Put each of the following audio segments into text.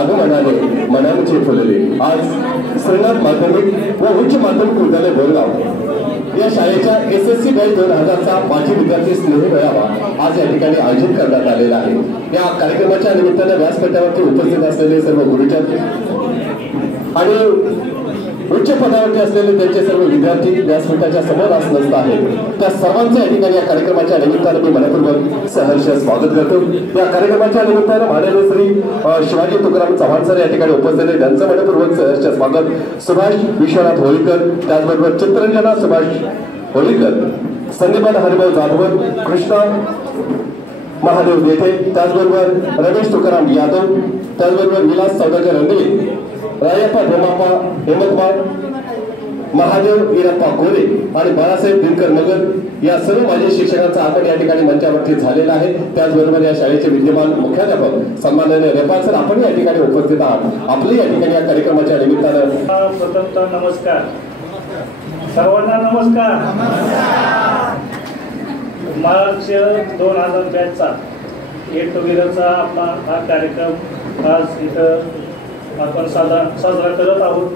आगमनाने मनांचे फुलले। आज श्रीनाथ माध्यमिक व उच्च माध्यमिक विद्यालय बोरगाव या शाळेच्या SSC बॅच 2000चा माजी विद्यार्थी स्नेह मेळावा आज या ठिकाणी आयोजित करण्यात आलेला आहे। या कार्यक्रमाच्या निमित्ताने व्यासपीठावरती उपस्थित असलेले सर्व गुरुजन आणि उच्च पदावरती असलेले त्यांचे सर्व विद्यार्थी व्यासपीठाच्या समोर आसन आहेत, त्या सर्वांचे या ठिकाणी या कार्यक्रमाच्या निमित्ताने मी मनपूर्वक सहर्ष स्वागत करतो। या कार्यक्रमाच्या निमित्ताने माननीय श्री शिवाजी तुकाराम चव्हाण सर या ठिकाणी उपस्थित आहेत, त्यांचं मनपूर्वक सहर्ष स्वागत। सुभाष विश्वनाथ होळीकर, त्याचबरोबर चित्रंजना सुभाष होळीकर, संदीपान हरिभाऊ जाधव, कृष्णा महादेव देठे, त्याचबरोबर रमेश तुकाराम यादव, त्याचबरोबर विलास सौदागर रंगले, रायप्पा भोमाप्पा हेमंतमाळ, महादेव ईरप्पा कोरे आणि बाळासाहेब दिनकर नगर या सर्व माजी शिक्षकांचा आपण या ठिकाणी मंचावरती झालेला आहे। त्याचबरोबर या शाळेचे विद्यमान मुख्याध्यापक सन्माननीय रेपाल सर आपण या ठिकाणी उपस्थित आहात। आपले या ठिकाणी या कार्यक्रमाच्या निमित्तानं प्रथमतः नमस्कार, सर्वांना नमस्कार। मार्च 2000चा गेट टुगेदरचा आपला हा कार्यक्रम आज इथं आपण साजरा करत आहोत।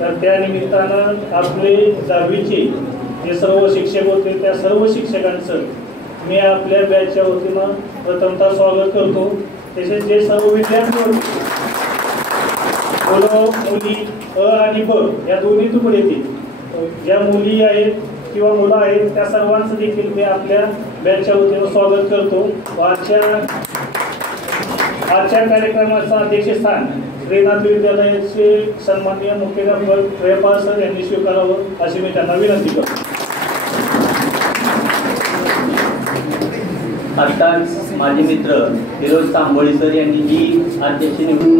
तर त्या निमित्तानं आपले 10वीचे जे सर्व शिक्षक होते त्या सर्व शिक्षकांचं मी आपल्या बॅचच्या वतीनं प्रथमतः स्वागत करतो। तसेच जे सर्व विद्यार्थी होते मुलं मुली अ आणि ब या दोन्ही तुकडे येतील, ज्या मुली आहेत किंवा मुलं आहेत त्या सर्वांचं देखील मी आपल्या बॅचच्या वतीनं स्वागत करतो। आजच्या कार्यक्रमाचं अध्यक्षस्थान श्रीनाथ विद्यालयाचे सन्माननीय मुख्याध्यापक रेपाल सर यांनी स्वीकारावं अशी मी त्यांना विनंती करतो। आत्ताच माझे मित्र फिरोज तांबोळी सर यांनी जी अध्यक्ष निवडून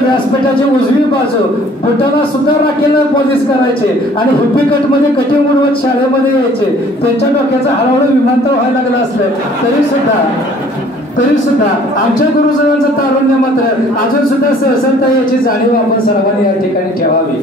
व्यासपीठाची उजवी बाजू बोटाला सुद्धा राखेला पॉलिश करायचे आणि हुप्पीकट मध्ये कटिंग उडवत शाळेमध्ये यायचे, त्यांच्या डोक्याचं हळूहळू विमानतळ व्हायला लागलं असलं तरी सुद्धा आमच्या गुरुजनांचं तारुण्य मात्र अजून सुद्धा सहसनता याची जाणीव आपण सर्वांनी या ठिकाणी ठेवावी।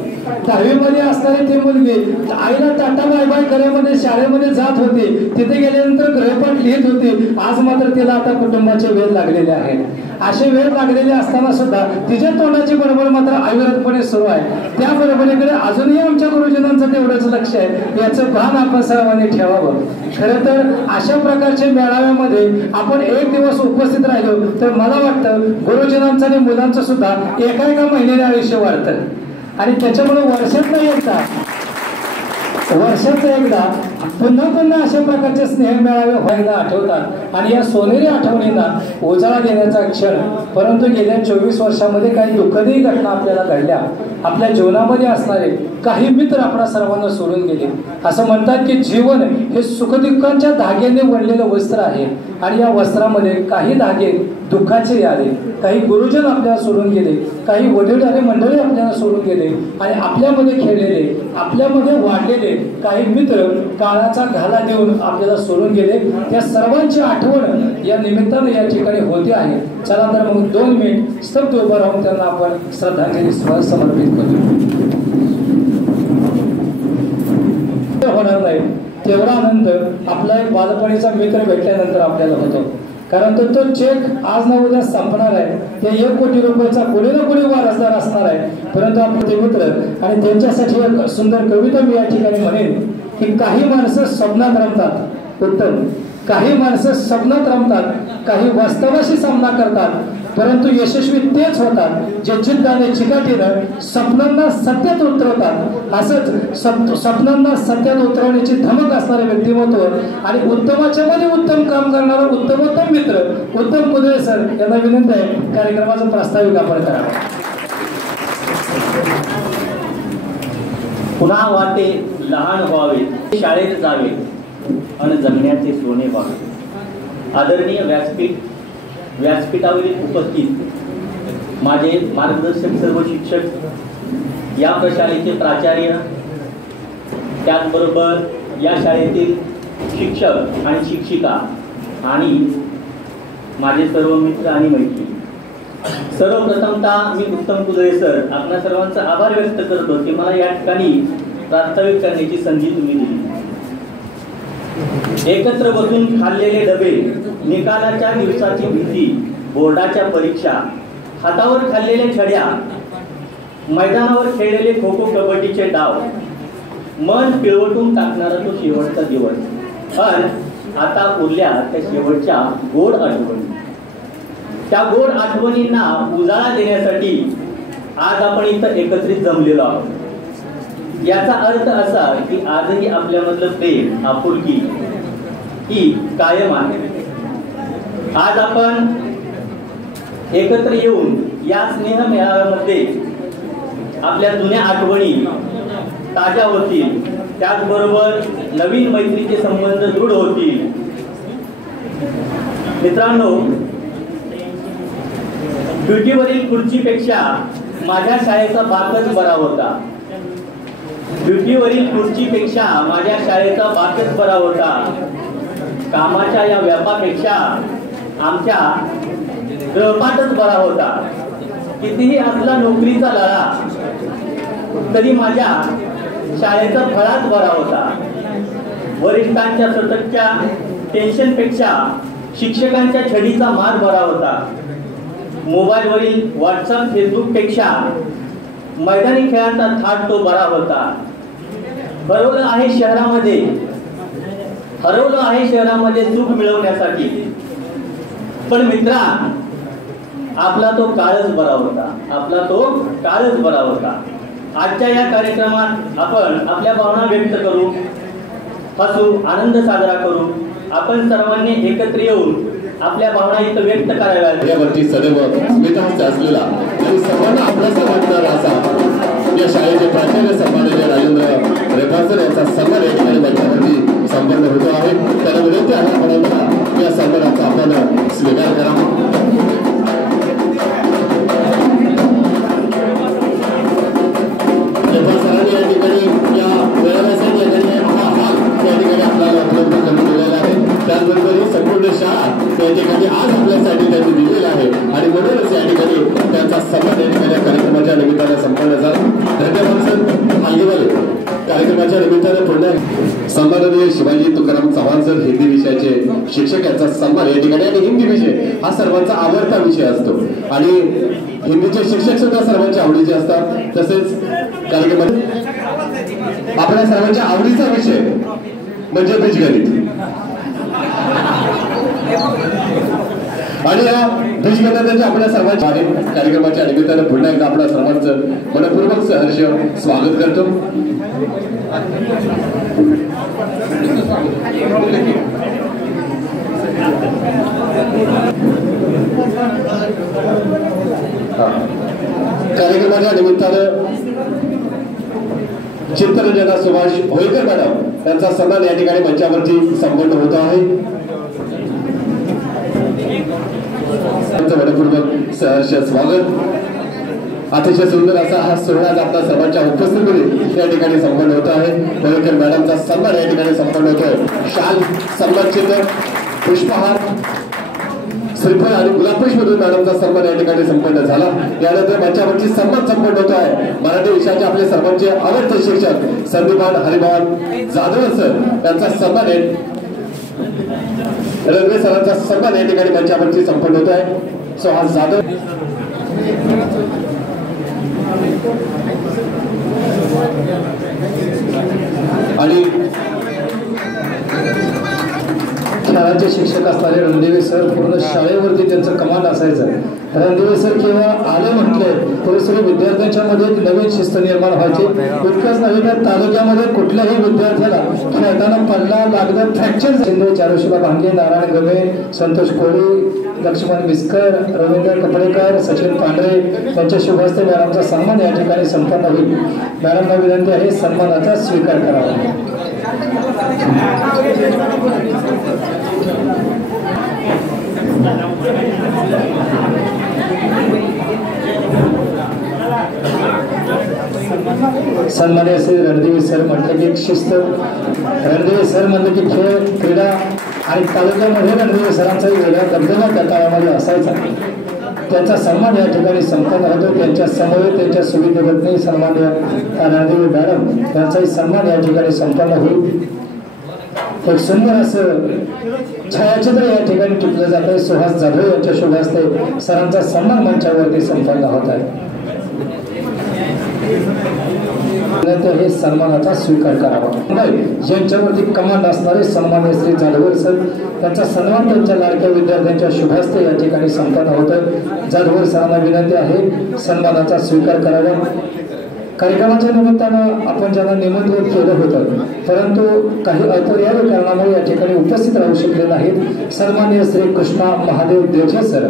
10वी मध्ये असणारी ती मुलगी आईला टाटा बाय बाय करायमध्ये शाळेमध्ये जात होती, तिथे गेल्यानंतर गृहपाठ लिहित होती, आज मात्र तिला आता कुटुंबाचे वेध लागलेले आहेत। अशी वेळ लागलेली असताना सुद्धा तिच्या तोंडाची बडबड मात्र अविरतपणे सुरू आहे. त्या बरोबरीकडे अजूनही आमच्या गुरुजनांचं तेवढंच लक्ष आहे, याचं भान आपण सर्वांनी ठेवावं. खरं तर अशा प्रकारच्या मेळाव्यामध्ये आपण एक दिवस उपस्थित राहिलो तर मला वाटतं गुरुजनांचं आणि मुलांचं सुद्धा एका महिन्याने आयुष्य वाढतं. आणि त्याच्यामुळे वर्षाचं एकदा पुन्हा अशा प्रकारचे स्नेह मेळावे व्हायला आठवतात आणि या सोनेरी आठवणींना उजाळा देण्याचा क्षण. परंतु गेल्या 24 वर्षामध्ये काही दुःखदही घटना आपल्याला घडल्या. आपल्या जीवनामध्ये असणारे काही मित्र आपल्या सर्वांना सोडून गेले. असं म्हणतात की जीवन हे सुखदुःखांच्या धाग्याने बनलेलं वस्त्र आहे आणि या वस्त्रामध्ये काही धागे दुःखाचे आले. काही गुरुजन आपल्याला सोडून गेले, काही वडीलधारे मंडळी आपल्याला सोडून गेले आणि आपल्यामध्ये खेळलेले, आपल्यामध्ये वाढलेले काही मित्र काळाचा घाला देऊन आपल्याला सोडून गेले. त्या सर्वांची आठवण या निमित्ताने या ठिकाणी होते आहे. चला तर मग 2 मिनिट स्तब्ध उभं राहून त्यांना आपण श्रद्धांजली समर्पित करू. होणार नाही तेवढा आनंद आपला एक बालपणीचा मित्र भेटल्यानंतर आपल्याला होतो. कारण तो चेक आज ना उद्या संपणार आहे. ते 1 कोटी रुपयाचा कोणी ना कोणी वारसदार असणार आहे. परंतु आपले ते मित्र आणि त्यांच्यासाठी एक सुंदर कविता मी या ठिकाणी म्हणेन की काही माणसं स्वप्नात रमतात उत्तम, काही माणसं स्वप्नात रमतात, काही वास्तवाशी सामना करतात, परंतु यशस्वी तेच होतात जे जिद्दाने चिकाटीनं स्वप्नांना सत्यात उतरवतात. असंच स्वप्नांना सत्यात उतरवण्याची धमक असणारे व्यक्तिमत्व आणि उत्तमाच्या मध्ये उत्तम काम करणारा उत्तमोत्तम मित्र उत्तम कुदळे सर यांना विनंती आहे कार्यक्रमाचं प्रास्ताविक आपण करावं. पुन्हा वाटे लहान व्हावे, शाळेत जावे आणि जगण्याचे सोने व्हावे. आदरणीय व्यासपीठावरील उपस्थित माझे मार्गदर्शक सर्व शिक्षक, या प्रशालेचे प्राचार्य, त्याचबरोबर या शाळेतील शिक्षक आणि शिक्षिका आणि माझे सर्व मित्र आणि मैत्री, सर्वप्रथमतः मी उत्तम कुदळे सर आपल्या सर्वांचा आभार व्यक्त करतो की मला या ठिकाणी प्रास्ताविक करण्याची संधी तुम्ही दिली. एकत्र बसून खाल्लेले डबे, निकालाच्या दिवसाची भीती, बोर्डाच्या परीक्षा, हातावर खाल्लेल्या छड्या, मैदानावर खेळलेले खो खो कबड्डीचे डाव, मन पिळवटून टाकणारा तो शेवटचा दिवस. पण आता उरल्या त्या शेवटच्या गोड आठवणी. त्या गोड आठवणींना उजाळा देण्यासाठी आज आपण इथं एकत्रित जमलेलो आहोत. याचा अर्थ असा की आजही आपल्यामधलं प्रेम, आपुलकी ही कायम आहे. आज आपण एकत्र येऊन या स्नेह मेळाव्यामध्ये आपल्या जुन्या आठवणी ताज्या होतील, त्याचबरोबर नवीन मैत्रीचे संबंध दृढ होतील. मित्रांनो, ड्युटीवरील खुर्चीपेक्षा माझ्या शाळेचा बाकच बरा होता. ड्युटीवरील खुर्चीपेक्षा माझ्या शाळेचा बाकच बरा होता. कामाच्या या व्यापापेक्षा आमच्या गृहपाठच बरा होता. कितीही असला नोकरीचा लढा तरी माझ्या शाळेचा फळाच बरा होता. वरिष्ठांच्या सततच्या टेन्शनपेक्षा शिक्षकांच्या छडीचा मार बरा होता. मोबाईलवरील व्हॉट्सअप फेसबुकपेक्षा मैदानी खेळांचा थाट तो बरा होता. हरवलं आहे शहरामध्ये सुख मिळवण्यासाठी, पण मित्रा आपला तो काळच बरा होता. आजच्या या कार्यक्रमात आपण आपल्या भावना व्यक्त करू, हसू, आनंद साजरा करू. आपण सर्वांनी एकत्र येऊन आपल्या भावना इथं व्यक्त कराव्यात. यावरती सदैव स्मितहास्य असलेला आणि सर्वांना आपलासा वाटणारा असा या शाळेचे प्राचार्य सन्माननीय राजेंद्र रेखासर यांचा सन्मान या ठिकाणी मंचावरती संपन्न होतो आहे. त्याला विनंती आहे आपण या सन्मानाचा आपण स्वीकार करावा. सरांनी या ठिकाणी या मेळाव्यासाठी या ठिकाणी आपल्याला उपलब्ध करून दिलेला आहे. त्याचबरोबर संपूर्ण शाळा त्या ठिकाणी आज आपल्यासाठी त्यांनी दिलेला आहे आणि म्हणूनच या ठिकाणी त्यांचा सन्मान या ठिकाणी कार्यक्रमाच्या निमित्तानं संपन्न झाला. धन्यवाद सर. हल्लीवाले कार्यक्रमाच्या निमित्तानं पुन्हा सन्माननीय शिवाजी तुकाराम चव्हाण सर हिंदी विषयाचे शिक्षक यांचा सन्मान या ठिकाणी. आणि हिंदी विषय हा सर्वांचा आवडता विषय असतो आणि हिंदीचे शिक्षक सुद्धा सर्वांच्या आवडीचे असतात. तसेच कार्यक्रमात आपल्या सर्वांच्या आवडीचा विषय म्हणजे बीजगणित आणि या बीजगणिताचे आपल्या सर्वांच्या कार्यक्रमाच्या निमित्तानं पुन्हा एकदा आपल्या सर्वांचं मनपूर्वक सहर्ष स्वागत करतो. कार्यक्रमाच्या निमित्तानं चित्ररंजना सुभाष होळकर मॅडम यांचा सन्मान या ठिकाणी मंचावरती संपन्न होत आहे. मनपूर्वक सहर्ष स्वागत. अतिशय सुंदर असा हा सोहळा आपल्या सर्वांच्या उपस्थितीमध्ये या ठिकाणी संपन्न होत आहे. होळकर मॅडमचा सन्मान या ठिकाणी संपन्न होतोय. शाल, सन्मान चिन्ह, पुष्पहार, श्रीफळ आणि गुलाबपुष्पमधून मॅडमचा सन्मान या ठिकाणी संपन्न झाला. यानंतर मंचावरची सन्मान संपन्न होत आहे. मराठी विषयाचे आपले सर्वांचे आवडते शिक्षक संदीपान हरिभान जाधव सर यांचा सन्मान आहे. रणवे सरांचा सन्मान या ठिकाणी मंचावरची संपन्न होत आहे. सुहास जाधव आणि खेळाचे शिक्षक असणारे रणदिवे सर पूर्ण शाळेवरती त्यांचं कमांड असायचं. रणदिवे सर केव्हा आले म्हटले तरी सगळे विद्यार्थ्यांच्या मध्ये एक नवीन शिस्त निर्माण व्हायची. इतकंच नव्हे तर तालुक्यामध्ये कुठल्याही विद्यार्थ्याला खेळताना पडला लागलं फ्रॅक्चर शिंदे, चारुशिला भांगे, नारायण गमे, संतोष कोळी, लक्ष्मण मिस्कर, रवींद्र कपडेकर, सचिन पांढरे यांच्या शुभ हस्ते मॅडमचा सन्मान या ठिकाणी संपन्न होईल. मॅडमला विनंती आहे सन्मानाचा स्वीकार करावा. सन्मान्य श्री रणदिवे सर म्हटलं की शिस्त, रणदिवे सर म्हटलं की खेळ, क्रीडा आणि तालुक्यामध्ये रणदिवे सरांचा वेगळा दबदबा त्या काळामध्ये असायचा. त्यांचा सन्मान या ठिकाणी संपन्न होतो. त्यांच्या समोर त्यांच्या सुविधेपत्नी सन्मान्य रणदिवे मॅडम यांचाही सन्मान या ठिकाणी संपन्न होईल. एक सुंदर असं छायाचित्र या ठिकाणी टिपलं जात आहे. सुहास जाधव यांच्या शुभ हस्ते सरांचा सन्मान मंचावरती संपन्न होत आहे. हे सन्मानाचा स्वीकार करावा. ज्यांच्यावरती कमांड असणारे सन्मान्य श्री जाधव सर त्यांचा सन्मान त्यांच्या लाडक्या विद्यार्थ्यांच्या शुभ हस्ते या ठिकाणी संपन्न होत आहे. जाधव सरांना विनंती आहे सन्मानाचा स्वीकार करावा. कार्यक्रमाच्या निमित्तानं आपण ज्यांना निमंत्रित केलं होतं परंतु काही अपरिहार्य कारणामुळे या ठिकाणी उपस्थित राहू शकले नाहीत. सन्मान्य श्री कृष्णा महादेव देवचे सर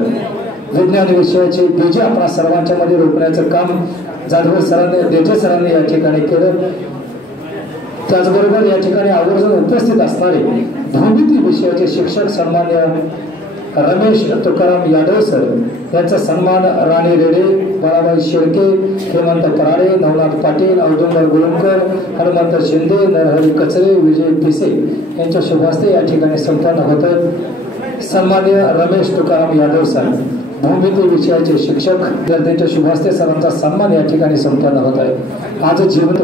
विज्ञान विषयाचे बीजे आपल्या सर्वांच्या मध्ये रोखण्याचं काम जाधव सरांनी, देवचे सरांनी या ठिकाणी केलं. त्याचबरोबर या ठिकाणी आवर्जून उपस्थित असणारे भूमिती विषयाचे शिक्षक सन्मान्य रमेश तुकाराम यादव सर यांचा सन्मान राणी रेडे, बाळाबाई शेळके, हेमंत पराडे, नवनाथ पाटील, औदुंबर गुरुंकर, हनुमंत शिंदे, नरहरी कचरे, विजय पिसे यांच्या शुभ हस्ते या ठिकाणी संपन्न होतं. सन्मान्य रमेश तुकाराम यादव सर भूमिती विषयाचे शिक्षक विद्यार्थ्यांच्या शुभ हस्ते सरांचा सन्मान या ठिकाणी संपन्न होत आहे. आज जीवन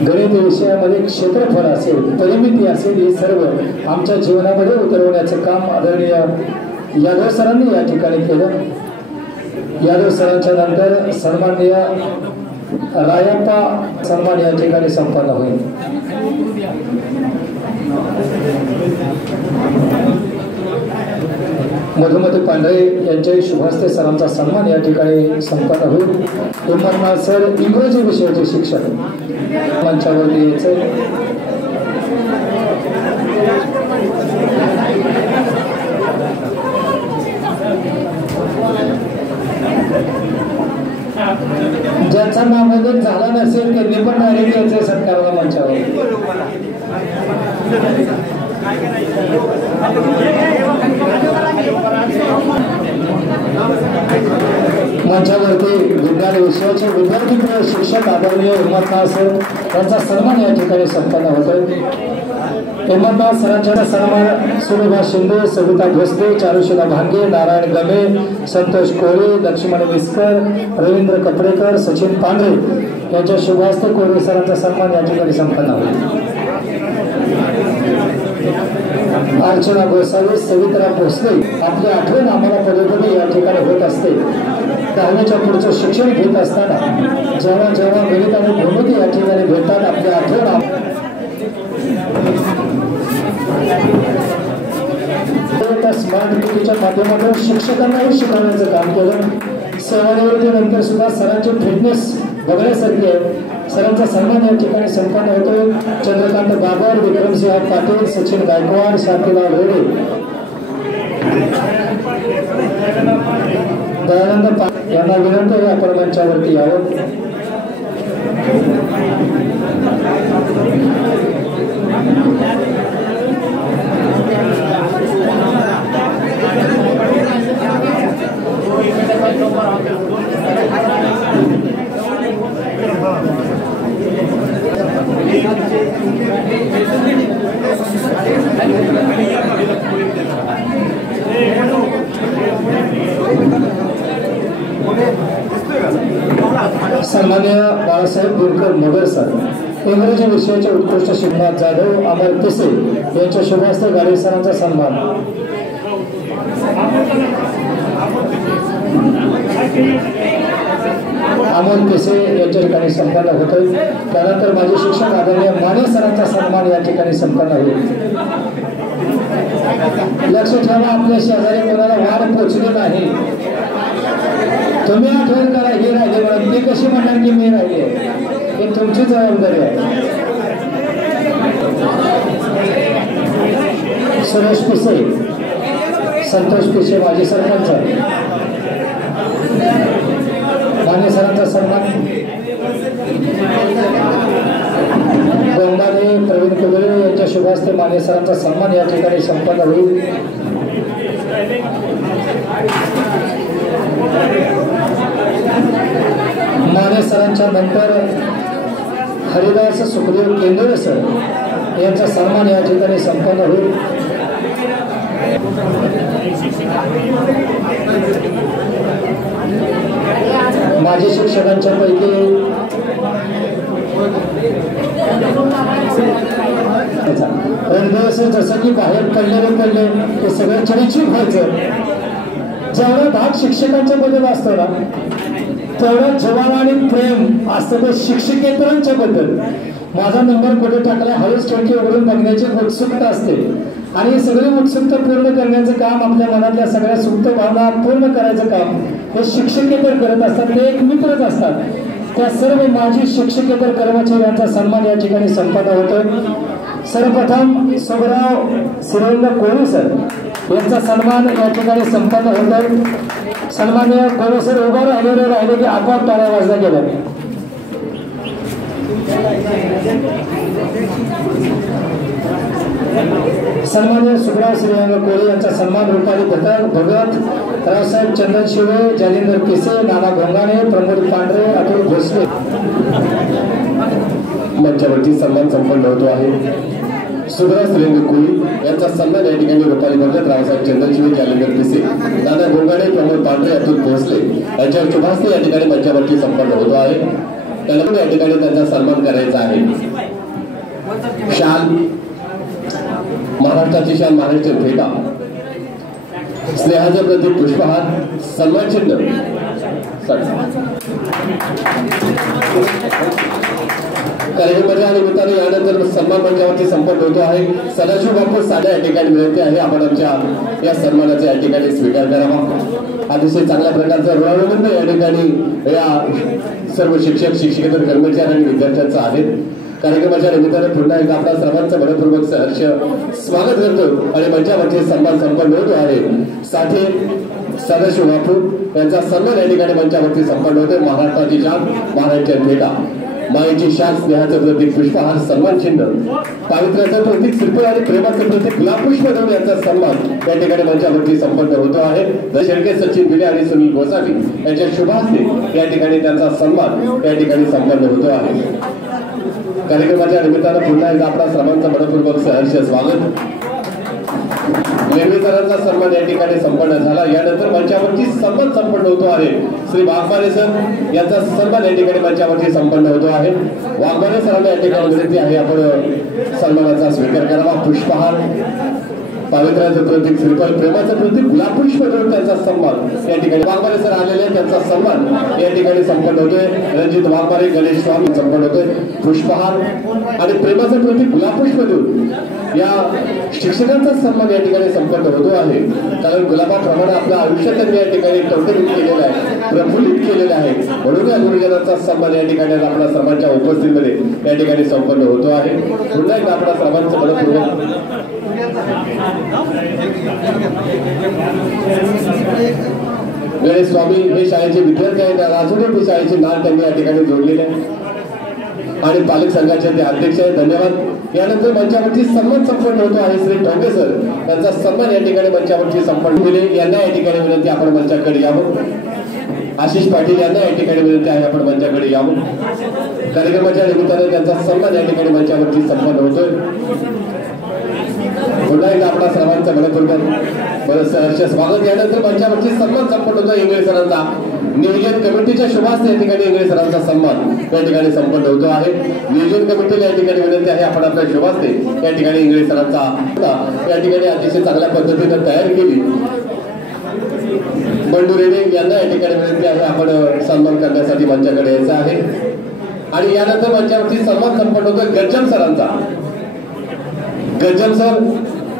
गणित विषयामध्ये क्षेत्रफळ असेल, परिमिती असेल, हे सर्व आमच्या जीवनामध्ये उतरवण्याचं काम आदरणीय यादव सरांनी या ठिकाणी केलं. यादव सरांच्या नंतर सन्माननीय रायप्पा सन्मान या ठिकाणी संपन्न होईल. मधुमती पांढरे यांच्याही शुभ हस्ते सरांचा सन्मान या ठिकाणी संपन्न होईल. हिम्मतनाथ सर इंग्रजी विषयाचे शिक्षक मंचावरती यायचे. ज्यांचा नामोदय झाला नसेल त्यांनी पण डायरेक्ट यायचे सत्काराला मंचावर. मंचावरती विज्ञान विषयाचे विद्यार्थी शिक्षक आदरणीय हिम्मतनाथ सर यांचा सन्मान या ठिकाणी संपन्न होतोय. हेमंतनाथ सरांच्या सन्मान सुरेखा शिंदे, सविता भोसले, चारुशिला भांगे, नारायण गमे, संतोष कोळे, लक्ष्मण विस्कर, रवींद्र कपडेकर, सचिन पांढरे यांच्या शुभ हस्ते कोळे सरांचा सन्मान या ठिकाणी संपन्न होईल. अर्चना गोसावी, सविता भोसले आपली आठवण आम्हाला पदोपदी या ठिकाणी होत असते. दहावीच्या पुढचं शिक्षण घेत असताना जेव्हा जेव्हा गणित आणि भूमिती या ठिकाणी भेटतात आपली आठवण स्मार्ट मीटिंगच्या माध्यमातून शिक्षकांनाही शिकवण्याचं काम केलं. सेवानिवृत्तीनंतर सुद्धा सरांची फिटनेस बघण्यासारखी आहे. सरांचा सन्मान या ठिकाणी संपन्न होतो. चंद्रकांत बाबर, विक्रमसिंह पाटील, सचिन गायकवाड, शांतीलाल रेडे, दयानंद यांना विनंती आहे आपण मंचावरती यावं. सन्मान्य बाळासाहेब बोरकर मोगर सर, इंग्रजी विषयाचे उत्कृष्ट शिकवणारे जाधव अमर पिसे यांच्या शुभ हस्ते गाडे सरांचा सन्मान. अमोल पिसे यांच्या ठिकाणी संपन्न होतोय. त्यानंतर माजी शिक्षक आदरणीय माने सरांचा सन्मान या ठिकाणी संपन्न होईल. लक्ष ठेवा, आपल्या शेजारी कोणाला वाढ पोचली नाही. तुम्ही आठवण करा हे राहिले म्हणून ती कशी म्हणणार की मी राहिले, हे तुमची जबाबदारी आहे. सुरेश पिसे, संतोष पिसे माजी सरपंच, माने सरांचा सन्मान. गोंडाने प्रवीण कुबेरे यांच्या शुभ हस्ते माने सरांचा सन्मान या ठिकाणी संपन्न होईल. माने सरांच्या नंतर हरिदास सुखदेव केंद्रे सर यांचा सन्मान या ठिकाणी संपन्न होईल. माजी शिक्षकांच्या पैकी रणदेव जसं की बाहेर पडले ते सगळं चिडीचिड व्हायचं. जेवढा भाग शिक्षकांच्या बद्दल असतो ना तेवढं जवान आणि प्रेम असतं ते शिक्षकेतरांच्या बद्दल. माझा नंबर कुठे टाकला हळूच खिडकी उघडून बघण्याची उत्सुकता असते आणि ही सगळी उत्सुकता पूर्ण करण्याचं काम, आपल्या मनातल्या सगळ्या सुप्त भावना पूर्ण करायचं काम हे शिक्षकेतर करत असतात. ते एक मित्रच असतात. त्या सर्व माजी शिक्षकेतर कर्मचाऱ्यांचा सन्मान या ठिकाणी संपन्न होतोय. सर्वप्रथम सुबराव सिरेंद्र कोळी सर यांचा सन्मान या ठिकाणी संपन्न होतोय. सन्माननीय कोळी सर उभा राहिले की आपोआप टाळ्या वाजल्या गेल्या. सन्माननीय सुबराव श्रीरंग कोळी यांचा सन्मान रुपाली भगत, रावसाहेब चंदन शिवे, जालिंदर पिसे, नाना भोंगाणे, प्रमोद पांढरे, अतुल भोसले मंचावरती सन्मान संपन्न होतो आहे. सुबराव श्रीरंग कोळी यांचा सन्मान या ठिकाणी रुपाली भगत, रावसाहेब चंदन शिवे, जालिंदर पिसे, नाना भोंगाणे, प्रमोद पांढरे, अतुल भोसले यांच्या शुभ हस्ते या ठिकाणी मंचावरती संपन्न होतो आहे. त्यांना पण या ठिकाणी त्यांचा सन्मान करायचा आहे. शाल, महाराष्ट्राची शाल, महाराष्ट्र भेटा, स्नेहाचे प्रतीक पुष्पहार, सन्मान चिन्ह. कार्यक्रमाच्या निमित्ताने यानंतर सन्मान मंचावरती संपन्न होतो आहे. सदाशिव बापू साड्या या ठिकाणी मिळते आहे. आपण आमच्या या सन्मानाचा या ठिकाणी स्वीकार करावा. अतिशय चांगल्या प्रकारचा ऋणानुबंध या ठिकाणी या सर्व शिक्षक, शिक्षकेतर कर्मचारी आणि विद्यार्थ्यांचा आहे. कार्यक्रमाच्या निमित्ताने पुन्हा एकदा आपल्या सर्वांचं मनपूर्वक सहर्ष स्वागत करतो आणि मंचावरती सन्मान संपन्न होतो आहे. साथे सदाशिव बापू यांचा सन्मान या ठिकाणी मंचावरती संपन्न होते. महाराष्ट्राची शान, महाराष्ट्र भेटा, मायेची शान, स्नेहाचं प्रतीक पुष्पहार, सन्मान चिन्ह, पावित्र्याचं प्रतीक श्रीफळ आणि प्रेमाचं प्रतीक गुलाबपुष्प देऊन यांचा सन्मान या ठिकाणी मंचावरती संपन्न होतो आहे. शेळके, सचिन भिले आणि सुनील गोसावी यांच्या शुभ हस्ते या ठिकाणी त्यांचा सन्मान या ठिकाणी संपन्न होतो आहे. कार्यक्रमाच्या निमित्तानं पुन्हा एकदा आपला सर्वांचं मनपूर्वक सहर्ष स्वागत. सरांचा सन्मान या ठिकाणी संपन्न झाला. यानंतर मंचावरती सन्मान संपन्न होतो आहे. श्री वाघमारे सर यांचा सन्मान या ठिकाणी मंचावरती संपन्न होतो आहे. वाघमारे सरांना या ठिकाणी विनंती आहे आपण सन्मानाचा स्वीकार करावा. पुष्पहार, पावित्र्याचं प्रतीक श्रीफळ, प्रेमाचं प्रतीक गुलाब पुष्प देऊन त्यांचा सन्मान या ठिकाणी वाघमारे सर आलेले त्यांचा सन्मान या ठिकाणी संपन्न होतोय. रणजित वाघमारे, गणेश स्वामी संपन्न होतोय. पुष्पहार आणि प्रेमाचं प्रतीक गुलाब पुष्प देऊन या शिक्षकांचा सन्मान या ठिकाणी संपन्न होतो आहे. कारण गुलाबाप्रमाणे आपलं आयुष्य त्यांनी या ठिकाणी टवटवीत केलेलं आहे, प्रफुल्लित केलेलं आहे. म्हणून या गुरुजनांचा सन्मान या ठिकाणी आपल्या सर्वांच्या उपस्थितीमध्ये या ठिकाणी संपन्न होतो आहे. पुन्हा एकदा आपल्या सर्वांचं मनपूर्वक गणेश स्वामी हे शाळेचे विद्यार्थी आहेत. राजूर शाळेचे नाव त्यांनी या ठिकाणी जोडलेले आहे आणि पालक संघाचे ते अध्यक्ष आहेत. धन्यवाद. यानंतर मंचावरती सन्मान संपन्न होतो आहे. श्री ढोंगे सर यांचा सन्मान या ठिकाणी मंचावरती संपन्न केले. यांना या ठिकाणी विनंती आपण मंचाकडे यावं. आशिष पाटील यांना या ठिकाणी विनंती आहे आपण मंचाकडे यावं. कार्यक्रमाच्या निमित्ताने त्यांचा सन्मान या ठिकाणी मंचावरती संपन्न होतोय. पुन्हा एकदा आपला सर्वांचं मनपूर्वक सहर्ष स्वागत. यानंतर मंचावरती सन्मान संपन्न होतो इंगळे सरांचा. नियोजन कमिटीच्या शुभास्ते या ठिकाणी इंगळे सरांचा सन्मान या ठिकाणी संपन्न होतो आहे. नियोजन कमिटीला या ठिकाणी विनंती आहे आपण आपल्या शुभास्ते या ठिकाणी इंगळे सरांचा या ठिकाणी अतिशय चांगल्या पद्धतीने तयार केली. बंडू रेडे यांना या ठिकाणी विनंती आहे आपण सन्मान करण्यासाठी मंचाकडे यायचं आहे. आणि यानंतर मंचावरती सन्मान संपन्न होतो गज्जम सरांचा. गज्जम सर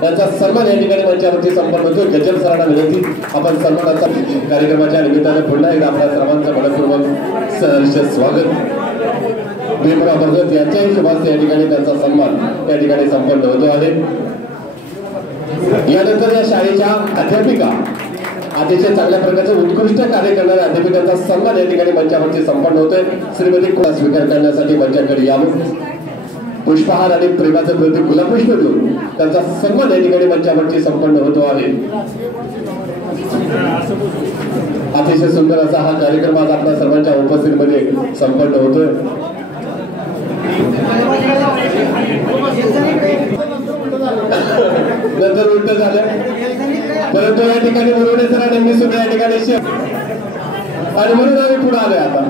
यांचा सन्मान या ठिकाणी मंचावरती संपन्न होतो. गज्जम सरांना विनंती आपण सन्मानाचा कार्यक्रमाच्या निमित्ताने पुन्हा एकदा आपल्या सर्वांचं मनपूर्वक सहर्ष स्वागत. भीमराव भगत यांच्याही शुभास्ते या ठिकाणी त्यांचा सन्मान या ठिकाणी संपन्न होतो आहे. यानंतर या शाळेच्या अध्यापिका अतिशय चांगल्या प्रकारचे उत्कृष्ट कार्य करणाऱ्या अध्यापिकांचा सन्मान या ठिकाणी मंचावरती संपन्न होतोय. श्रीमती खुला स्वीकार करण्यासाठी मंचाकडे यावं. पुष्पहार आणि प्रेमाचं प्रतीक गुलाबपुष्प देऊन त्यांचा सन्मान या ठिकाणी मंचावरती संपन्न होतो आहे. अतिशय सुंदर असा हा कार्यक्रम आज आपल्या सर्वांच्या उपस्थितीमध्ये संपन्न होतोय. नंतर उलट झालं, परंतु या ठिकाणी मुरवणे सरांनी मी सुद्धा या ठिकाणी आणि म्हणून आम्ही पुढे आलोय आता.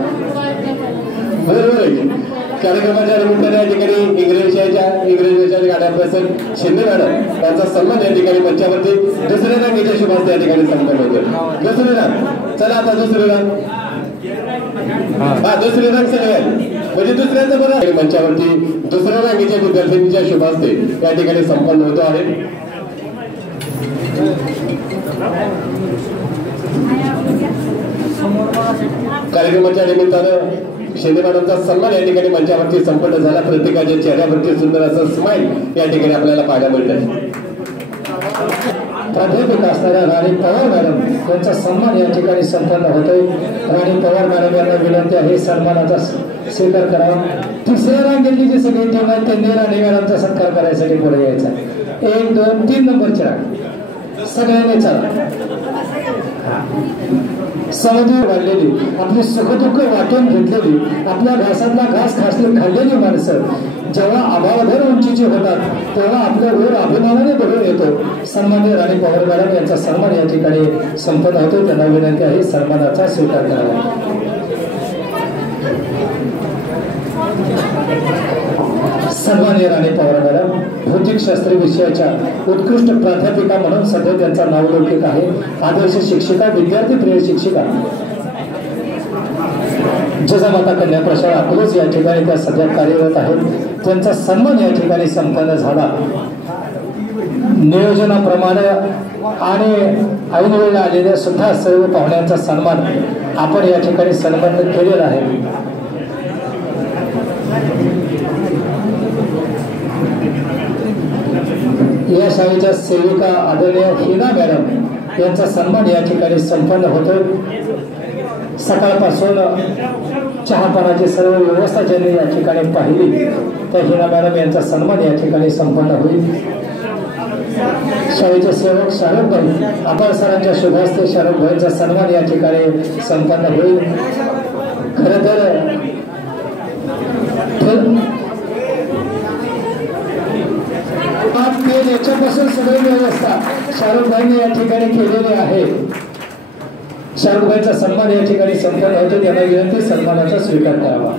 बरोबर आहे. कार्यक्रमाच्या निमित्ताने या ठिकाणी इंग्रजी विषयाच्या गाड्याप्रसंग शिंदे मॅडम त्यांचा सन्मान या ठिकाणी मंचावरती दुसऱ्या रंगाच्या शुभास्ते या ठिकाणी संपन्न होतो. दुसरे रंग चला आता दुसरे रंग दुसरे रंग सगळे म्हणजे दुसऱ्याचं बरं मंचावरती दुसऱ्या रंगाच्या विद्यार्थ्यांच्या शुभास्ते या ठिकाणी संपन्न होतो आहे. कार्यक्रमाच्या निमित्तानं शिंदे मॅडमचा सन्मान या ठिकाणी मंचावरती संपन्न झाला. प्रत्येकाच्या चेहऱ्यावरती सुंदर असं स्माईल या ठिकाणी आपल्याला पाहायला मिळतं. प्राध्यापिका असणाऱ्या राणी पवार मॅडम यांचा सन्मान या ठिकाणी संपन्न होतोय. राणी पवार मॅडम यांना विनंती आहे सन्मानाचा स्वीकार करावा. तिसऱ्या रांगेतली जी सगळी टीम आहे त्यांनी राणी मॅडमचा सत्कार करायसाठी पुढे यायचा. 1, 2, 3 नंबरच्या सगळ्यांनी चला. समजून वाढलेली आपली सुखदुःख वाटून घेतलेली आपल्या घासातला घास खाल्लेली माणसं जेव्हा अभावधर उंचीची होतात तेव्हा आपल्या वर अभिमानाने बघून येतो. सन्मान्य राणी पवार मॅडम यांचा सन्मान या ठिकाणी संपन्न होतो. त्यांना विनंती आहे सन्मानाचा स्वीकार करावा. सन्मान्य राणी पवार मॅडम भौतिकशास्त्र विषयाच्या उत्कृष्ट प्राध्यापिका म्हणून सध्या त्यांचा नावलौकिक आहे. आदर्श शिक्षिका, विद्यार्थी प्रिय शिक्षिका, जिजामाता कन्या प्रशाला अकलूज या ठिकाणी त्या सध्या कार्यरत आहेत. त्यांचा सन्मान या ठिकाणी संपन्न झाला. नियोजनाप्रमाणे आणि ऐनवेळेला आलेल्या सुद्धा सर्व पाहुण्यांचा सन्मान आपण या ठिकाणी सन्मान केलेला आहे. या शाळेच्या सेविका आदरणीय हिना मॅडम यांचा सन्मान या ठिकाणी संपन्न होतो. सकाळपासून चहापानाची सर्व व्यवस्था ज्यांनी या ठिकाणी पाहिली त्या हिना मॅडम यांचा सन्मान या ठिकाणी संपन्न होईल. शाळेचे सेवक शाहरुख भाई अपार सरांच्या शुभास्ते शाहरुख भाईंचा सन्मान या ठिकाणी संपन्न होईल. खरं तर वर्षापासून सगळी व्यवस्था शाहरुख भाईंनी या ठिकाणी केलेली आहे. शाहरुख भाईचा सन्मान या ठिकाणी संपन्न होतो. त्यांना विनंती सन्मानाचा स्वीकार करावा.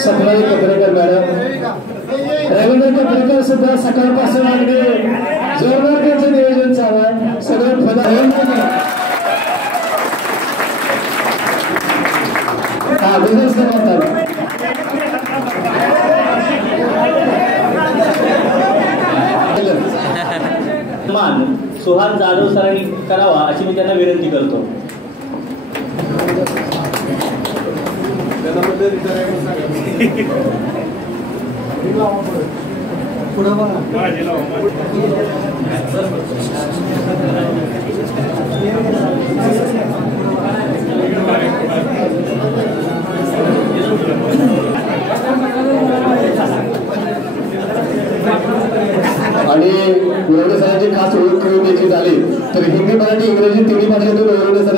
सप्लाई कपडेकर मॅडम, रवींद्र कपडेकर सुद्धा सकाळपासून अगदी जोरदार त्यांचं नियोजन चालू आहे. सगळं मान सुहास जाधव सरांनी करावा अशी मी त्यांना विनंती करतो. आणि नवरे सरांची खास ओळख करून द्यायची झाली तर हिंदी मराठी इंग्रजी तिन्ही भाषेतून नवरे सर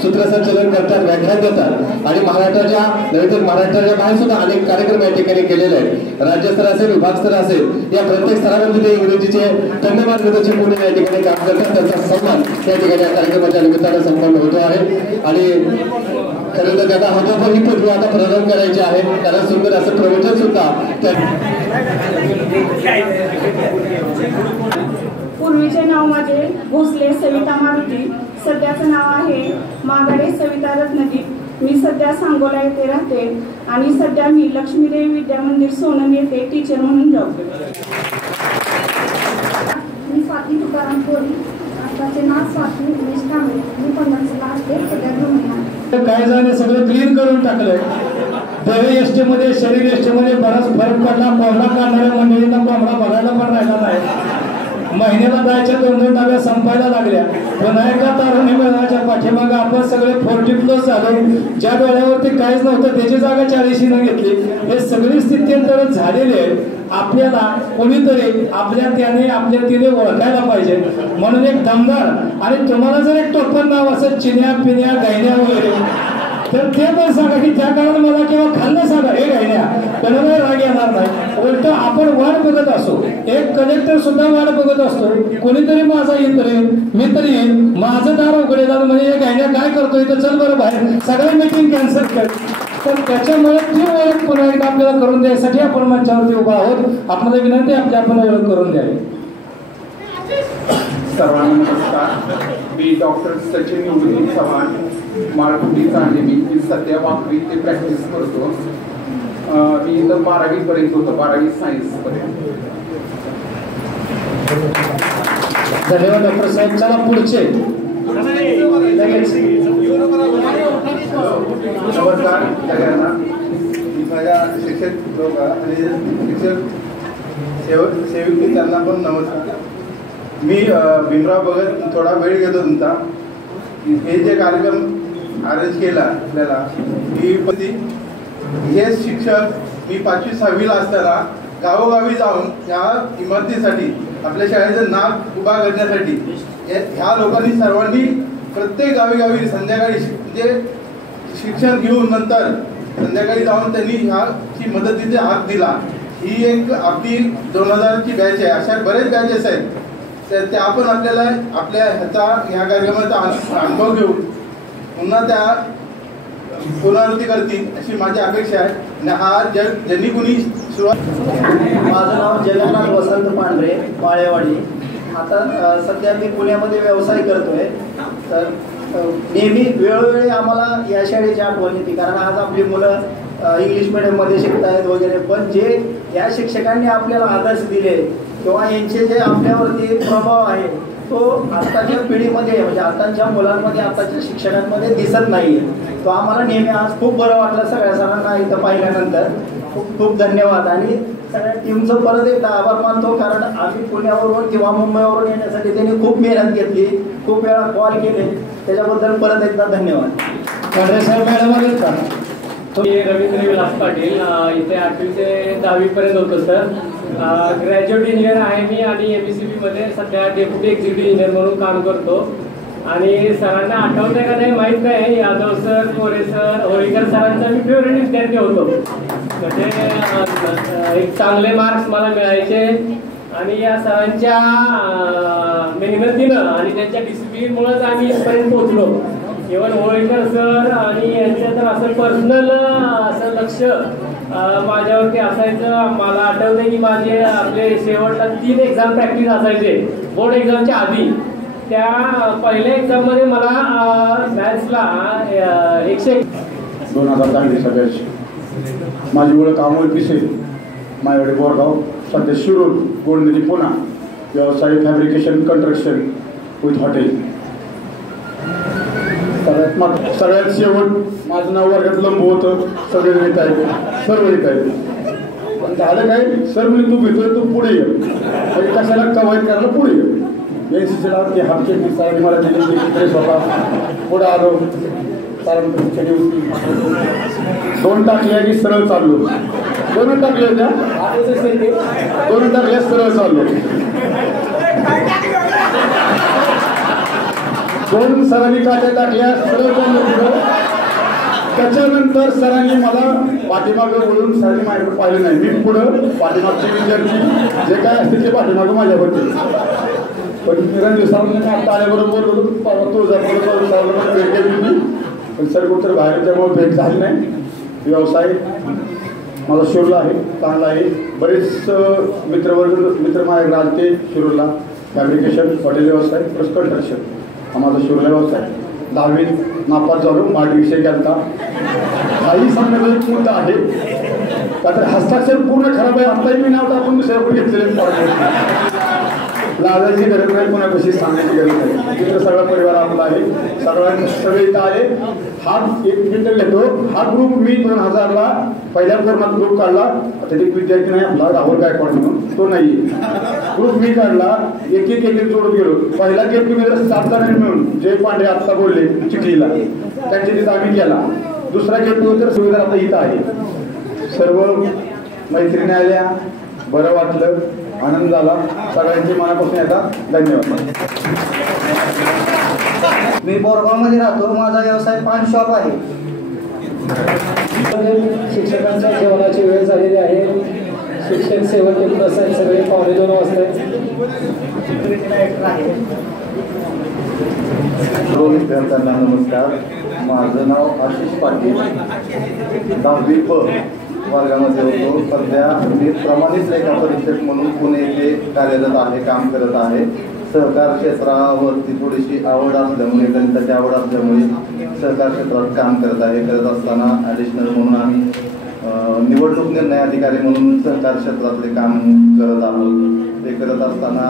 सूत्रसंचलन करतात, व्याख्यान देतात आणि महाराष्ट्राच्या नव्हे तर महाराष्ट्राच्या बाहेर सुद्धा अनेक कार्यक्रम या ठिकाणी केलेले आहेत. राज्यस्तर असेल, विभाग स्तर असेल, या प्रत्येक स्तरावरती ते इंग्रजीचे धन्यवाद विद्यार्थी म्हणून या ठिकाणी काम करतात. त्यांचा सन्मान या ठिकाणी या कार्यक्रमाच्या निमित्तानं संपन्न होतो आहे. आणि खरं तर त्यांना हातोहात ही पदवी आता प्रदान करायची आहे. त्यांना सुंदर असं प्रवचन सुद्धा पूर्वीचे नाव माझे भोसले सविता मारुती, सध्याचं नाव आहे माघारे सविता रत्नदीप. मी सध्या सांगोला येथे राहते आणि सध्या मी लक्ष्मीदेवी विद्या मंदिर सोनम येथे टीचर म्हणून जॉब करते. मी स्वाती तुकाराम कोरी, आताचे नाव स्वाती उमेश कांबळे. मी 50 असते, सध्या गृहिणी. काय झालं, सगळं क्लीन करून टाकलंय. दवे एसटी मध्ये शरीर एसटी मध्ये बराच फरक पडला. कोंबडा काढणाऱ्या मंडळींना कोंबडा बघायला पण राहिला नाही. महिन्याला जायच्या 2-2 डाब्या संपायला लागल्या. पुन्हा एकदा तारुण्य मेळाव्याच्या पाठीमागे आपण सगळे 40+ झालो. ज्या वेळेवरती काहीच नव्हतं त्याची जागा 40नं घेतली. हे सगळी स्थित्यंतर झालेली आहे. आपल्याला कोणीतरी आपल्या तिने ओळखायला पाहिजे. म्हणून एक दमदार आणि तुम्हाला जर एक टोपण नाव असं चिन्या पिन्या गायन्या वगैरे तर ते पण सांगा की त्या काळात मला केव्हा खाल्लं सांगा. हे गायन्या त्याला राग येणार नाही. उलट आपण वाट बघत असो. एक कलेक्टर सुद्धा वाट बघत असतो. कोणीतरी माझा येत रे, मी तरी येईल, माझं दार उघडेल म्हणजे हे गायन्या काय करतोय तर चल बरं बाहेर, सगळ्या मीटिंग कॅन्सल कर. तर त्याच्यामुळे ती ओळख पुन्हा एकदा आपल्याला करून द्यायसाठी आपण मंचावरती उभा आहोत. आपल्याला विनंती आपली आपण ओळख करून द्यावी. सर्वांना नमस्कार. मी डॉक्टर सचिन योगी चव्हाण, माळकुटीचा आहे. मी सध्या वाकरी ते प्रॅक्टिस करतो. मी इथं 12वी पर्यंत होतो, 12वी सायन्स पर्यंत. धन्यवाद डॉक्टर साहेब. चला पुढचे नमस्कार सगळ्यांना. मी माझ्या शिक्षक लोक आणि शिक्षक सेविक त्यांना पण नमस्कार. मी भीमराव भगत थोडा वेळ घेतो तुमचा. हे जे कार्यक्रम अरेंज केला आपल्याला हे शिक्षक मी 5वी-6वीला असताना गावोगावी जाऊन ह्या इमारतीसाठी आपल्या शाळेचं नाव उभा करण्यासाठी ह्या लोकांनी सर्वांनी प्रत्येक गावी संध्याकाळी म्हणजे शिक्षण घेऊन नंतर संध्याकाळी जाऊन त्यांनी ह्याची मदतीचा हात दिला. ही एक आपली 2000ची बॅच आहे. अशा बरेच बॅचेस आहेत. त्या आपण आपल्याला आपल्या ह्या कार्यक्रमाचा अनुभव घेऊन पुन्हा त्या पुनरावृत्ती करतील अशी माझी अपेक्षा आहे. आणि हा ज्यांनी कुणी सुरुवात. माझं नाव जगन्नाथ वसंत पांढरे, माळेवाडी. आता सध्या मी पुण्यामध्ये व्यवसाय करतोय. तर नेहमी वेळोवेळी आम्हाला या शाळेची आठवण येते, कारण आज आपली मुलं इंग्लिश मिडियममध्ये शिकतायत वगैरे. पण जे या शिक्षकांनी आपल्याला आदर्श दिले किंवा यांचे जे आपल्यावरती प्रभाव आहे तो आत्ताच्या पिढीमध्ये म्हणजे आताच्या मुलांमध्ये आताच्या शिक्षकांमध्ये दिसत नाही. तो आम्हाला नेहमी आज खूप बरं वाटलं सगळ्या सरांना इथं पाहिल्यानंतर. खूप खूप धन्यवाद. आणि सगळ्या टीमचं परत एकदा आभार मानतो, कारण आम्ही पुण्यावरून किंवा मुंबईवरून येण्यासाठी त्यांनी खूप मेहनत घेतली, खूप वेळा कॉल केले. त्याच्याबद्दल परत एकदा धन्यवाद. साहेब मॅडम आले का? मी रवींद्र विलास पाटील, इथे 8वी ते 10वी पर्यंत होतो सर. ग्रॅज्युएट इंजिनियर आहे मी आणि MSCB मध्ये सध्या डेप्युटी एक्झिक्युटिव्ह इंजिनियर म्हणून काम करतो. आणि सरांना आठवतंय का नाही माहीत नाही, यादव सर, मोरे सर, होळीकर सरांचा मी फेवरेट विद्यार्थी होतो. म्हणजे एक चांगले मार्क्स मला मिळायचे आणि या सरांच्या मेहनतीनं आणि त्यांच्या डिसिप्लिनमुळेच आम्ही इथपर्यंत पोहोचलो. इव्हन होळीकर सर आणि यांचं तर असं पर्सनल असं लक्ष माझ्यावरती असायचं. मला आठवतंय की माझे आपले शेवटला 3 एक्झाम प्रॅक्टिस असायचे बोर्ड एक्झामच्या आधी. त्या पहिल्या एक्झाममध्ये मला मॅथ्सला 2000 सगळ्याची माझी ओळख अमोल पिसे, माझ्याकडे बोरगाव, सध्या शिरूर, गोंडनदी, पुणा, व्यवसाय फॅब्रिकेशन कन्स्ट्रक्शन विथ हॉटेल. सगळ्यात शेवट माझं नाव वर्गात लंब होतं, सगळे येत आहेत, सर्व येत आहेत. पण झालं काय, सर म्हणजे तू भेटतोय तू पुढे ये, म्हणजे कशाला कवायत करायला पुढे ये. NCCला ते हाफचे सरांनी मला दिली इंटरेस्ट होता, पुढे आलो. सरांची होती 2 टाकल्या की सरळ चाललो. 2 टाकल्या होत्या, 2 टाकल्या सरळ चाललो. 2 सरांनी काट्या टाकल्या सरळ चाललो. त्याच्यानंतर सरांनी मला पाठीमागं बोलून सरांनी माझ्याकडे पाहिलं नाही. मी पुढं पाठीमागचे विद्यार्थी जे काय असतील ते पाठीमागं माझ्यावरती. पण रणजीत सरांनी आता आल्याबरोबर तुळजापूर भेट घेतली, पण सर कुठं बाहेर त्यामुळे भेट झाली नाही. व्यवसाय माझा शिरूरला आहे, चांगला आहे. बरेच मित्र माझ्याकडे आले शिरूरला. फॅब्रिकेशन, हॉटेल व्यवसाय प्लस कन्स्ट्रक्शन हा माझा शिरूरला व्यवसाय. 10वीत नापास झालो, माठ विषय घालता. काही सांगण्याचा मुद्दा आहे का तर हस्ताक्षर पूर्ण खराब आहे. आत्ताही मी नाव टाकून दुसऱ्याकडे घेतलेले लाजायची गरज नाही, कोणापाशी सांगण्याची गरज नाही. तिथं सगळा परिवार आपला आहे, सगळे इथं आले. हा एक मिनिट घेतो. हा ग्रुप मी 2000ला पहिल्या कोरोनात ग्रुप काढला. आता एक विद्यार्थी नाही आपला राहुल गायकवाड म्हणून, तो नाही. ग्रुप मी काढला, एक जोडत गेलो. पहिला गेट टुगेदर 7 जणांनी मिळून जय पांडे आत्ता बोलले चिखलीला, त्यांच्या तिथं आम्ही केला. दुसरा गेट टुगेदर सुविधा आता इथं आहे. सर्व मैत्रिणी आल्या, बरं वाटलं, आनंद झाला. सगळ्यांची मनापासून येतात. धन्यवाद. मी बोरगावमध्ये राहतो. माझा व्यवसाय पान शॉप आहे. शिक्षकांच्या जेवणाची वेळ झालेली आहे. शिक्षक सेवा केंद्र असेल सगळे 2:15 वाजता. विद्यार्थ्यांना नमस्कार. माझं नाव आशिष पाटील, 10वी प वर्गामध्ये होतो. सध्या मी प्रमाणित लेखा परीक्षक म्हणून पुणे येथे कार्यरत आहे, काम करत आहे. सहकार क्षेत्रावरती थोडीशी आवड असल्यामुळे, गणिताची आवड असल्यामुळे सहकार क्षेत्रात काम करत आहे. करत असताना ॲडिशनल म्हणून आम्ही निवडणूक निर्णय अधिकारी म्हणून सहकार क्षेत्रातले काम करत आहोत. ते करत असताना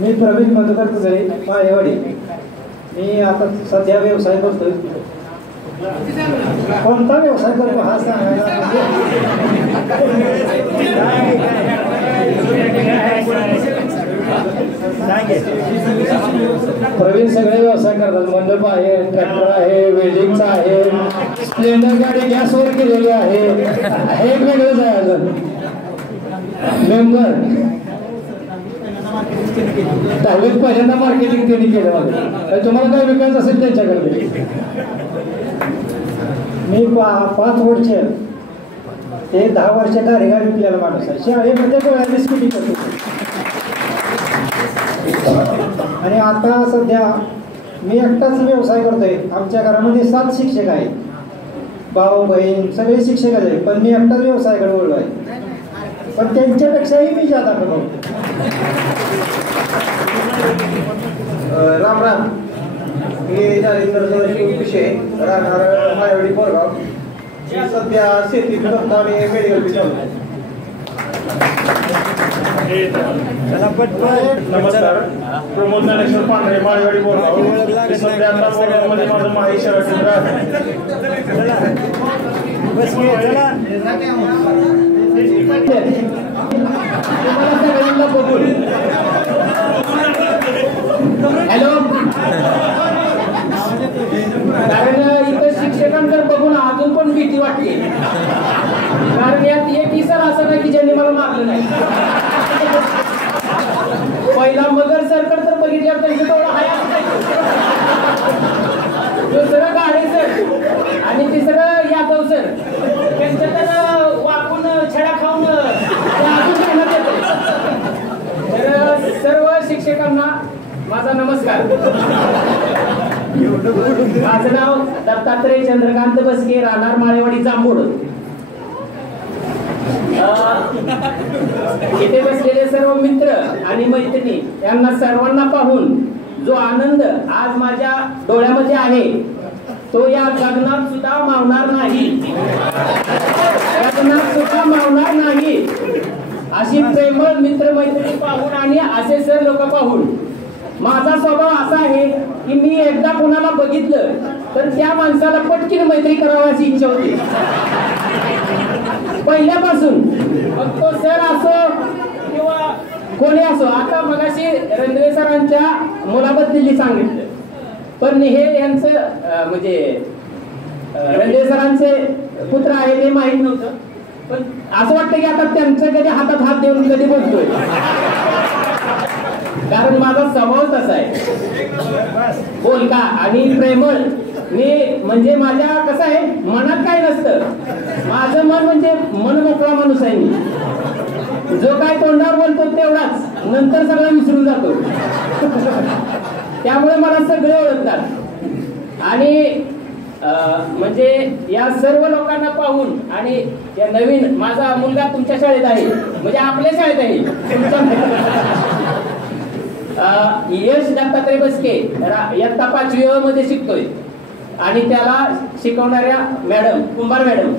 मी प्रवीण मधुकर तुझे माळेवाडी. मी आता सध्या व्यवसाय करतोय. कोणता व्यवसाय करतो हा सांगायला प्रवीण सगळे व्यवसाय करतात. मंडप आहे, ट्रॅक्टर आहे, वेल्डिंगचा आहे, स्प्लेंडर गाडी गॅसवर केलेली आहे. हे एक वेगळंच आहे. अजून मेंबर 10वीत पहिल्यांदा मार्केटिंग त्यांनी केलं. मला तुम्हाला काय विकायचं असेल त्यांच्याकडे. मी 5 वर्ष ते 10 वर्ष कार्यगार विकलेला माणूस आहे. शाळेमध्ये गोळ्या बिस्किटी करतो. आणि आता सध्या मी एकटाच व्यवसाय करतोय. आमच्या घरामध्ये 7 शिक्षक आहेत, भाऊ बहीण सगळे शिक्षकच आहेत, पण मी एकटाच व्यवसायाकडे वळलो आहे. पण त्यांच्यापेक्षाही मी जादा करतो. राम राम. मी जालिंदर विषय राहणार माळेवाडी बोरगाव. सध्या शेती करतो आणि मेडिकल चालू. नमस्कार. प्रमोद ज्ञानेश्वर पांढरे, माळेवाडी बोरगाव. सध्या आता बोरगावमध्ये माझं माही सेवा केंद्र आहे. हॅलो. कारण इथं शिक्षकांकडे बघून अजून पण भीती वाटते. कारण यात एकही सर असं नाही पहिला मगर सरकड तर बघितल्यावर त्यांचं तेवढं हाय दुसरं गाडी सर आणि तिसरं यादव सर त्यांचं तर वाकून छडा खाऊन तर सर्व शिक्षकांना माझा नमस्कार. माझं नाव दत्तात्रय चंद्रकांत बसके, राहणार माळेवाडी जांभूळ. इथे बसलेले सर्व मित्र आणि मैत्रिणी यांना सर्वांना पाहून जो आनंद आज माझ्या डोळ्यामध्ये आहे तो या गगनात सुद्धा मावणार नाही. गगनात सुद्धा मावणार नाही. अशी प्रेमळ मित्र मैत्रिणी पाहून आणि असे सर लोक पाहून माझा स्वभाव असा आहे की मी एकदा कोणाला बघितलं तर त्या माणसाला पटकीन मैत्री करावी अशी इच्छा होती पहिल्यापासून. मग तो सर असो किंवा कोणी असो. आता मगाशी रणदिवे सरांच्या मुलाबद्दल सांगितलं पण हे यांचं म्हणजे रणदिवे सरांचे पुत्र आहे ते माहित नव्हतं. पण असं वाटतं की आता त्यांच्या कधी हातात हात देऊन कधी बोलतोय कारण माझा स्वभाव तसा आहे बोलका आणि प्रेमळ. मी म्हणजे माझ्या कसं आहे मनात काय नसतं. माझं मन म्हणजे मनमोकळा माणूस आहे मी. जो काय तोंडावर बोलतो तेवढाच नंतर सगळं विसरून जातो. त्यामुळे मला सगळे ओळखतात आणि म्हणजे या सर्व लोकांना पाहून आणि या नवीन माझा मुलगा तुमच्या शाळेत आहे म्हणजे आपल्या शाळेत आहे यश दत्तात्रय बसके इयत्ता 5वी मध्ये शिकतोय आणि त्याला शिकवणाऱ्या मॅडम कुंभार मॅडम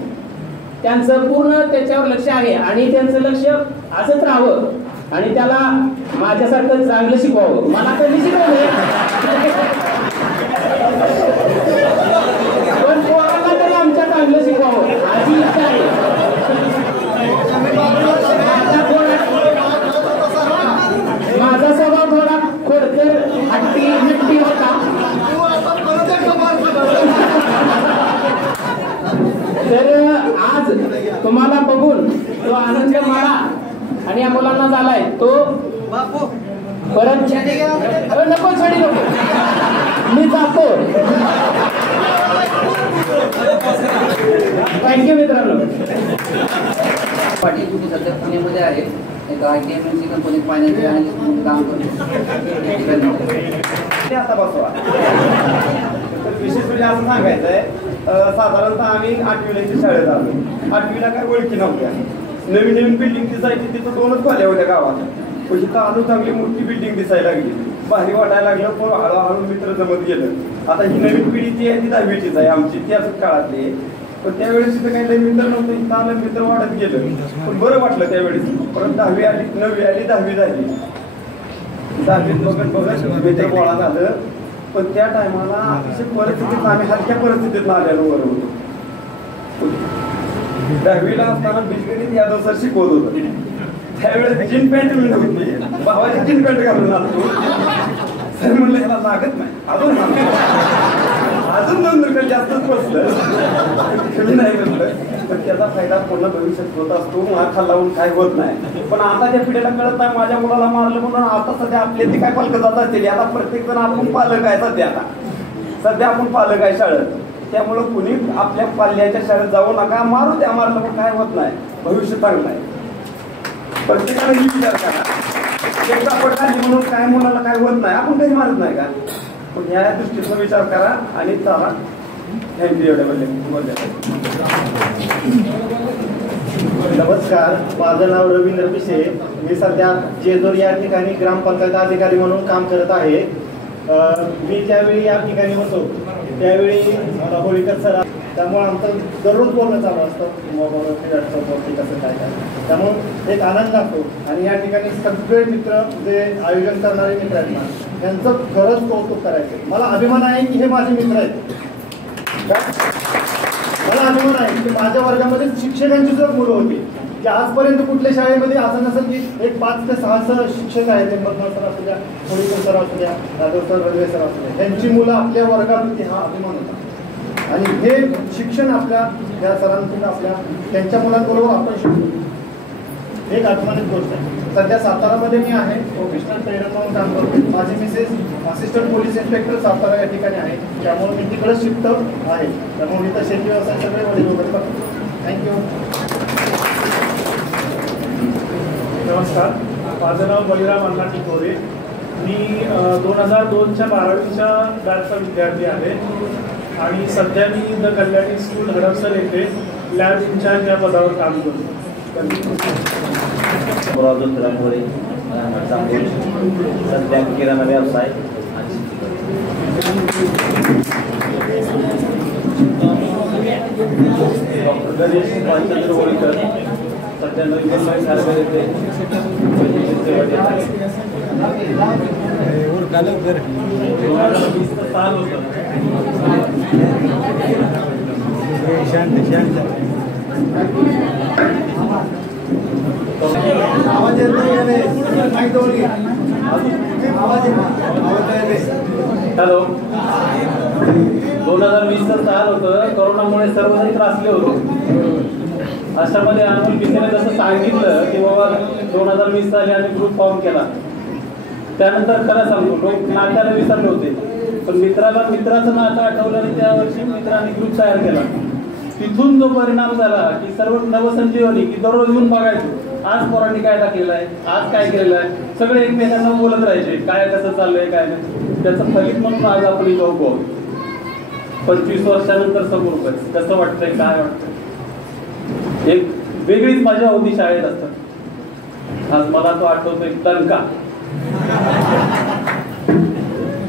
त्यांचं पूर्ण त्याच्यावर लक्ष आहे आणि त्यांचं लक्ष असंच राहावं आणि त्याला माझ्यासारखं चांगलं शिकवावं. मला तर मी शिकवलंय पण पोरांना तरी आमच्या चांगलं शिकवावं अशी इच्छा आहे. माझा स्वभाव थोडा खोडकर हट्टी होता तर आज तुम्हाला बघून तो आनंद मला आणि या मुलांना झालाय तो परत नको छडी नको मी जातो. थँक्यू मित्रांनो. पाटील तुम्ही सध्या पुण्यामध्ये आहे एक ITMC कंपनीत फायनान्शियल अनालिस्ट म्हणून काम करतो. आता बसवा तर विशेष म्हणजे असं सांगायचं आहे साधारणतः आम्ही 8वीला शाळेत आलो. 8वीला काय ओळखी नव्हत्या. नवीन नवीन बिल्डिंग दिसायची तिथं 2च खोल्या होत्या गावात. पण इथं आणून चांगली मोठी बिल्डिंग दिसायला लागली भारी वाटायला लागलं पण हळूहळू मित्र जमत गेलं. आता ही नवीन पिढी जी आहे ती 10वीचीच आहे आमची त्याच काळातली आहे. पण त्यावेळेस तिथं काही मित्र नव्हतं इथं आलं मित्र वाढत गेलं पण बरं वाटलं त्यावेळेस. परत 10वी आली 9वी आली 10वी झाली 10वीत बघत मित्र गोळा झालं. पण त्या टायमाला अतिशय परिस्थितीत आम्ही हलक्या परिस्थितीत आलेलो बरोबर. 10वीला असताना बीजगणित यादव सर शिकवत होतं. त्यावेळेस जीन पॅन्ट मी नव्हती भावाची जीन पॅन्ट घालून आलो. सर म्हणलं याला लागत नाही अजून 2 रुपये जास्तच बसलं कमी नाही म्हणलं. तर त्याचा फायदा पूर्ण भविष्यात होत असतो. माखा लावून काय होत नाही. पण आता त्या पिढीला कळत नाही माझ्या मुलाला मारलं म्हणून आता सध्या आपले ते काय पालक जात असतील. आता प्रत्येक जण आपण पालक आहे सध्या आपण पालक आहे शाळेत. त्यामुळं कुणी आपल्या पाल्याच्या शाळेत जाऊ नका. मारू त्या मारलं पण काय होत नाही. भविष्य चांगलं आहे. प्रत्येकाने ही विचार करा एकदा पडली म्हणून काय मुलाला काय होत नाही आपण काही मारत नाही का. पण या दृष्टीचा विचार करा आणि चला. थँक्यू. नमस्कार माझं नाव रवींद्र पिसे. मी सध्या जेजूर या ठिकाणी ग्रामपंचायत अधिकारी म्हणून काम करत आहे. मी ज्यावेळी या ठिकाणी होतो त्यावेळी मला होळीकर सर त्यामुळे आमचं दररोज बोलणं चालू असतं मोबाईलवरती कसं काय त्यामुळे एक आनंद असतो. आणि या ठिकाणी सगळे मित्र जे आयोजन करणारे मित्र आहेत ना त्यांचं खरंच कौतुक करायचं. मला अभिमान आहे की हे माझे मित्र आहेत. मला अभिमान आहे की माझ्या वर्गामध्ये शिक्षकांची जर मुलं होती की आजपर्यंत कुठल्या शाळेमध्ये असं नसेल की एक 5 ते 6 शिक्षक आहेत. मधनाळ सर असू द्या होळीकर सर असू द्या यादव सर रणदिवे सर असू द्या त्यांची मुलं आपल्या वर्गात होती हा अभिमान होता. आणि हे शिक्षण आपल्या या सरांतून आपल्या त्यांच्या मुलांबरोबर आपण शिकतो. एक अभिमानित गोष्ट आहे. सध्या सातारामध्ये मी आहे, प्रोफेशनल ट्रेनर म्हणून काम करतो. माझी Mrs assistant police inspector Satara या ठिकाणी आहे, त्यामुळे मी तिकडे शिफ्ट आहे. त्यामुळे इथं शेती व्यवसाय सगळे वडील वगैरे करतो. थँक्यू. नमस्कार, माझं नाव बळीराम अण्णा टिकोरे. मी 2002च्या 12वीच्या बॅचचा विद्यार्थी आहे आणि सध्या me the Kalyani school Hadapsar येथे लॅब इन्चार्ज या पदावर काम करतो. सध्या किराणा व्यवसाय डॉक्टर गणेश पालचंद्र होळीकर सध्या नवी मुंबई सारखं येथे सेवा देत आहे. साल होतं आवाज येत नाही. हॅलो, 2020चं साल होतं. कोरोनामुळे सर्वजण त्रासले होते. अशामध्ये अनमोल पिसेने जसं सांगितलं की बाबा 2020 साली आम्ही ग्रुप फॉर्म केला. त्यानंतर खरं सांगतो, लोक नात्याला विसरले होते, पण मित्राचं नातं आठवलं आणि त्या वर्षी मित्रांनी ग्रुप तयार केला. तिथून जो परिणाम झाला की सर्व नवसंजीवनी की दररोज येऊन बघायचो, आज पोरांनी काय टाकलेलं आहे, आज काय केलेलं आहे, सगळे एकमेकांना बोलत राहायचे काय कसं चाललंय काय नाही. त्याचं फलित म्हणून आज आपण इथं उभो आहोत. 25 वर्षानंतर समोर उभं आहे. कसं वाटतंय, काय वाटतंय? एक वेगळीच मजा होती शाळेत असतात. आज मला तो आठवतोय दणका.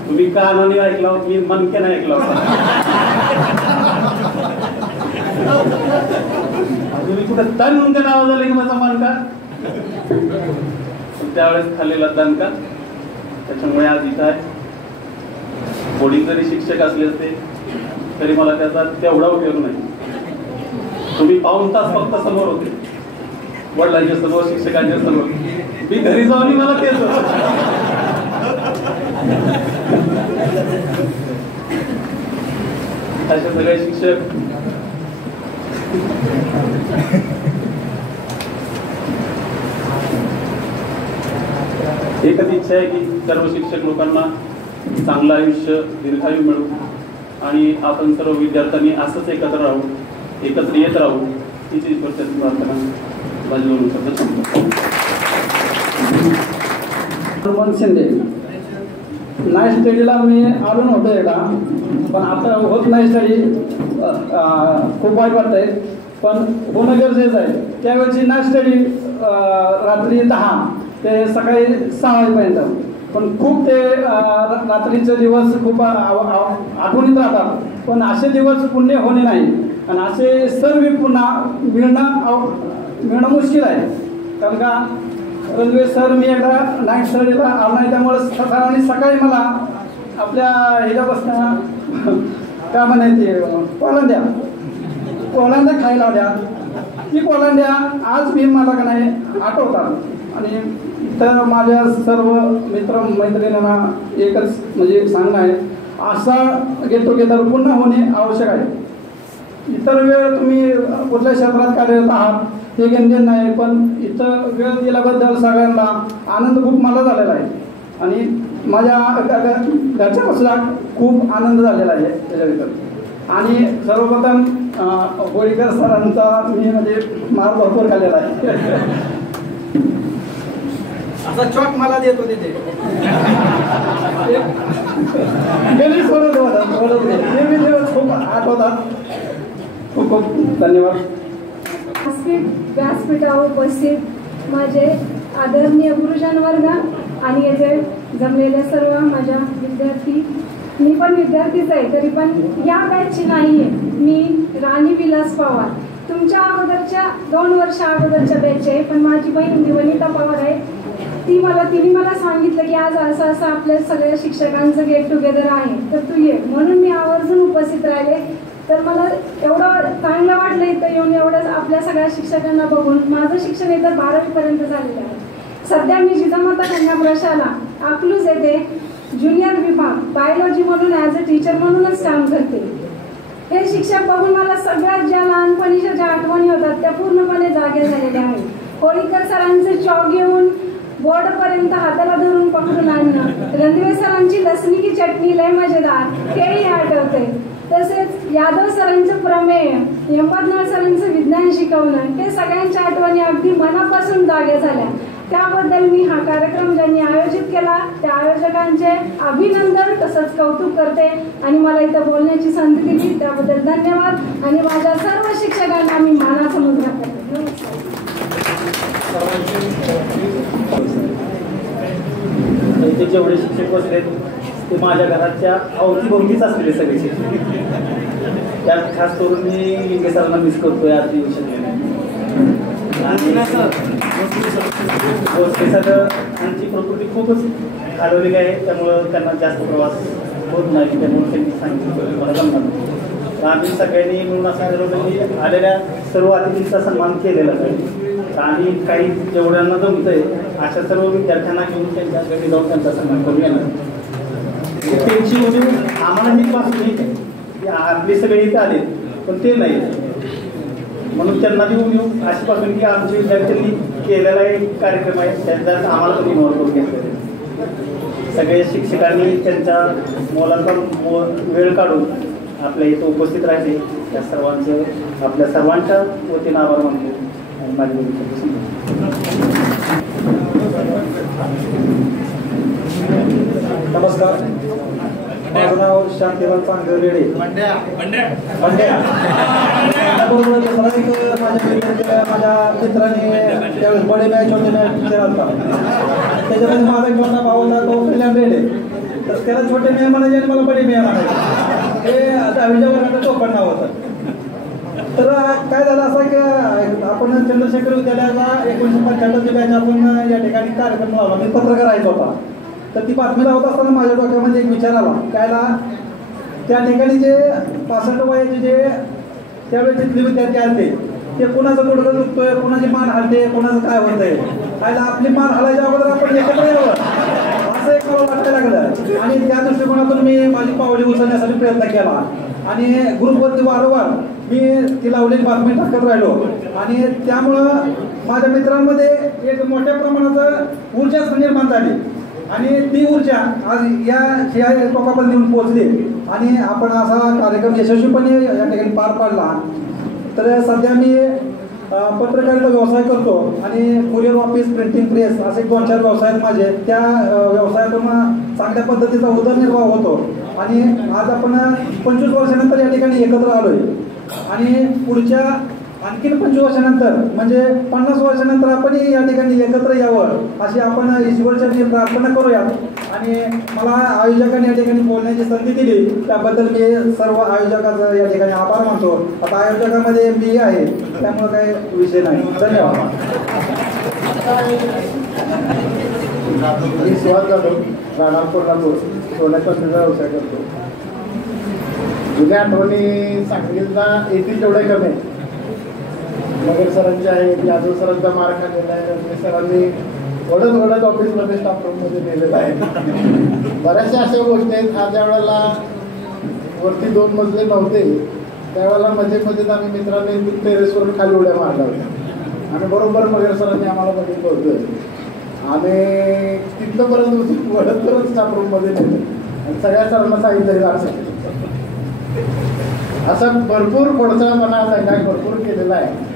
तुम्ही कानाने ऐकला होता, मी मनकेने ऐकला होता. तुम्ही कुठे तन म्हणून नाव झालं की माझा मनका, त्यावेळेस खाल्लेला दणका. त्याच्यामुळे आज इथं आहे. वडील जरी शिक्षक असले असते तरी मला त्याचा तेवढा उपयोग नाही. तुम्ही पाऊण तास फक्त समोर होते, वडिलांच्या समोर, शिक्षकांच्या समोर. मी घरी जाऊन मला तेच होतं. असे सगळे शिक्षक एकच इच्छा आहे की सर्व शिक्षक लोकांना चांगलं आयुष्य, दीर्घायू मिळू आणि आपण सर्व विद्यार्थ्यांनी असंच एकत्र राहू, एकत्र येत राहू, हीच ईश्वरची प्रार्थना माझ्यावरून शब्द सांगतो. हनुमान शिंदे. नाईट स्टडीला मी आलो नव्हतो एकदा, पण आता होत नाही स्टडी. खूप वाईट वाटतंय, पण होणं गरजेचं आहे. त्यावेळची नाईट स्टडी रात्री 10 ते सकाळी 6 वाजेपर्यंत. पण खूप ते रात्रीचे दिवस खूप आठवणीत राहतात. पण असे दिवस पुण्य होणे नाही आणि असे सर्व पुन्हा मिळणं मुश्किल आहे. कारण का रणवीर सर मी एकदा नाईट स्टडीला आलो नाही, त्यामुळे सरांनी सकाळी मला आपल्या ह्याच्यापासून काय म्हणायचे कोलांड्या खायला आल्या. ती कोलांड्या आज मी मला का नाही आठवतात. आणि तर माझ्या सर्व मित्र मैत्रिणींना एकच म्हणजे सांगणं आहे, असा गेट टुगेदर पुन्हा होणे आवश्यक आहे. इतर वेळ तुम्ही कुठल्या क्षेत्रात कार्यरत आहात हे गंजन नाही, पण इथं वेळ दिल्याबद्दल सगळ्यांना आनंद खूप मला झालेला आहे आणि माझ्या घरच्या सुद्धा खूप आनंद झालेला आहे त्याच्याविषयी. आणि सर्वप्रथम होळीकर सरांचा मी म्हणजे मार भरपूर खाल्लेला आहे. असा चॉक मला देत होते ते गणेश नेहमी दिवस खूप आठवतात. खूप खूप धन्यवाद. व्यासपीठावर उपस्थित माझे आदरणीय गुरुजन वर्ग आणि येथे जमलेल्या सर्व माझ्या विद्यार्थी. मी पण विद्यार्थीच आहे, तरी पण या बॅचची नाही आहे. मी राणी विलास पवार, तुमच्या अगोदरच्या 2 वर्ष अगोदरच्या बॅच आहे. पण माझी बहीण वनिता पवार आहे, तिने मला सांगितलं की आज असं असं आपल्या सगळ्या शिक्षकांचं गेट टुगेदर आहे, तर तू ये. म्हणून मी आवर्जून उपस्थित राहिले. तर मला एवढं चांगलं वाटलं इथं येऊन, एवढं आपल्या सगळ्या शिक्षकांना बघून. माझं शिक्षण इथं 12वीपर्यंत झालेलं आहे. सध्या मी जिजामाता कन्या प्रशाला अकलूज येथे ज्युनियर विभाग बायोलॉजी म्हणून ॲज अ टीचर म्हणूनच काम करते. हे शिक्षक बघून मला सगळ्यात ज्या लहानपणीच्या ज्या आठवणी होतात त्या पूर्णपणे जागे झालेल्या आहेत. होळीकर सरांचे चॉक घेऊन बोर्डपर्यंत हाताला धरून पकडून आणणं, रणदिवे सरांची लसणीची चटणी लय मजेदार हेही आठवते. तसेच यादव सरांचं प्रमेय, यंबरनाळ सरांचं विज्ञान शिकवणं, हे सगळ्यांच्या आठवणी अगदी मनापासून जागे झाल्या. त्याबद्दल मी हा कार्यक्रम ज्यांनी आयोजित केला त्या आयोजकांचे अभिनंदन तसंच कौतुक करते आणि मला इथं बोलण्याची संधी दिली त्याबद्दल धन्यवाद आणि माझ्या सर्व शिक्षकांना मी मानाचा मुद्रा करते. इथे जेवढे शिक्षक बसले ते माझ्या घराच्या अवतीभोवतीच असलेले सगळे शिक्षक. त्यात खास करून मी लिंगे सरांना मिस करतोय आज येऊ शकले त्यांची प्रकृती खूपच खालवलेली आहे त्यामुळं त्यांना जास्त प्रवास होत नाही त्यामुळे त्यांनी सांगितलं मला जमणार. आम्ही सगळ्यांनी मिळून असं ठरवलं की आलेल्या सर्व अतिथींचा सन्मान केलेला पाहिजे आणि काही जेवढ्यांना जमतंय अशा सर्व विद्यार्थ्यांना घेऊन त्यांच्या घरी जाऊन त्यांचा सन्मान करून येणार. त्यांची उणीव आम्हाला ही पासून आपले सगळे इथे आले पण ते नाही म्हणून त्यांना ती उणीव अशी पासून की आमच्या विद्यार्थ्यांनी केलेला एक कार्यक्रम आहे त्यांच्यात आम्हाला पण इन्व्हॉल्व करून घेतलेले सगळे शिक्षकांनी त्यांच्या मोलाचा वेळ काढून आपल्या इथं उपस्थित राहिले त्या सर्वांचं आपल्या सर्वांच्या वतीनं आभार मानतो आणि माझी नमस्कार, माझं नाव शांतीलाल चांगरेडे. माझ्या मित्राने त्यावेळेस बडे मॅच होते मॅच पिक्चर आलता त्याच्यामध्ये माझा एक मोठा भाऊ होता तो कल्याण रेडे तर त्याला छोटे मेय म्हणायचे आणि मला बडे मेय म्हणायचे. हे 10वीच्या वर्गाचं टोपण नाव होतं. तर काय झालं असं की आपण चंद्रशेखर विद्यालयाला 1975ची बॅच आपण या ठिकाणी कार्यक्रम लावला. मी पत्रकार राहायचा होता तर ती बातमी लावत असताना माझ्या डोक्यामध्ये एक विचार आला कायला त्या ठिकाणी जे 65 वयाचे जे त्यावेळेस तिथले विद्यार्थी आले ते कोणाचं गुडघं दुखतोय, कोणाची मान हलते, कोणाचं काय होतंय, कायला आपली मान हलायच्या अगोदर आपण एकत्र यावं असं एक मला वाटायला लागलं आणि त्या दृष्टिकोनातून मी माझी पावले उचलण्यासाठी प्रयत्न केला आणि ग्रुपवरती वारंवार मी ती लावलेली बातमी टाकत राहिलो आणि त्यामुळं माझ्या मित्रांमध्ये एक मोठ्या प्रमाणात ऊर्जा निर्माण झाली आणि ती ऊर्जा आज या टोकापर्यंत येऊन पोहोचली आणि आपण असा कार्यक्रम यशस्वीपणे या ठिकाणी पार पाडला. तर सध्या मी पत्रकारिता व्यवसाय करतो आणि कुरिअर ऑफिस, प्रिंटिंग प्रेस असे 2-4 व्यवसाय आहेत माझे. त्या व्यवसायातून चांगल्या पद्धतीचा उदरनिर्वाह होतो आणि आज आपण 25 वर्षानंतर या ठिकाणी एकत्र आलोय आणि पुढच्या आणखीन 25 वर्षानंतर म्हणजे 50 वर्षानंतर आपण या ठिकाणी एकत्र यावं अशी आपण ईश्वरचरणी प्रार्थना करूयात आणि मला आयोजकांनी या ठिकाणी बोलण्याची संधी दिली त्याबद्दल मी सर्व आयोजकांचा या ठिकाणी आभार मानतो. आता आयोजकांमध्ये मी आहे त्यामुळे काही विषय नाही. धन्यवाद. मी सुहास जाधव, राहणार कोल्हापूर, सोन्याचा व्यवसाय करतो. जुन्या आठवणी सांगितला येतील तेवढे कमी. मगर सरांचे आहेत, यादव सरांचा मार खाल्लेला आहे, रणजित सरांनी ओढत ऑफिसमध्ये स्टाफ रूममध्ये नेलेला आहे. बऱ्याचशा अशा गोष्टी आहेत. आज ज्या वेळेला वरती 2 मजले नव्हते त्यावेळेला मध्ये आम्ही मित्रांनी टेरेसवरून खाली उड्या मारल्या होत्या आणि बरोबर मगर सरांनी आम्हाला मध्ये बोलतोय आणि तिथपर्यंत वडत स्टाफ रूममध्ये नेलं आणि सगळ्या सरांना सांगितलं असं भरपूर पडसाळपणा संघात भरपूर केलेला आहे.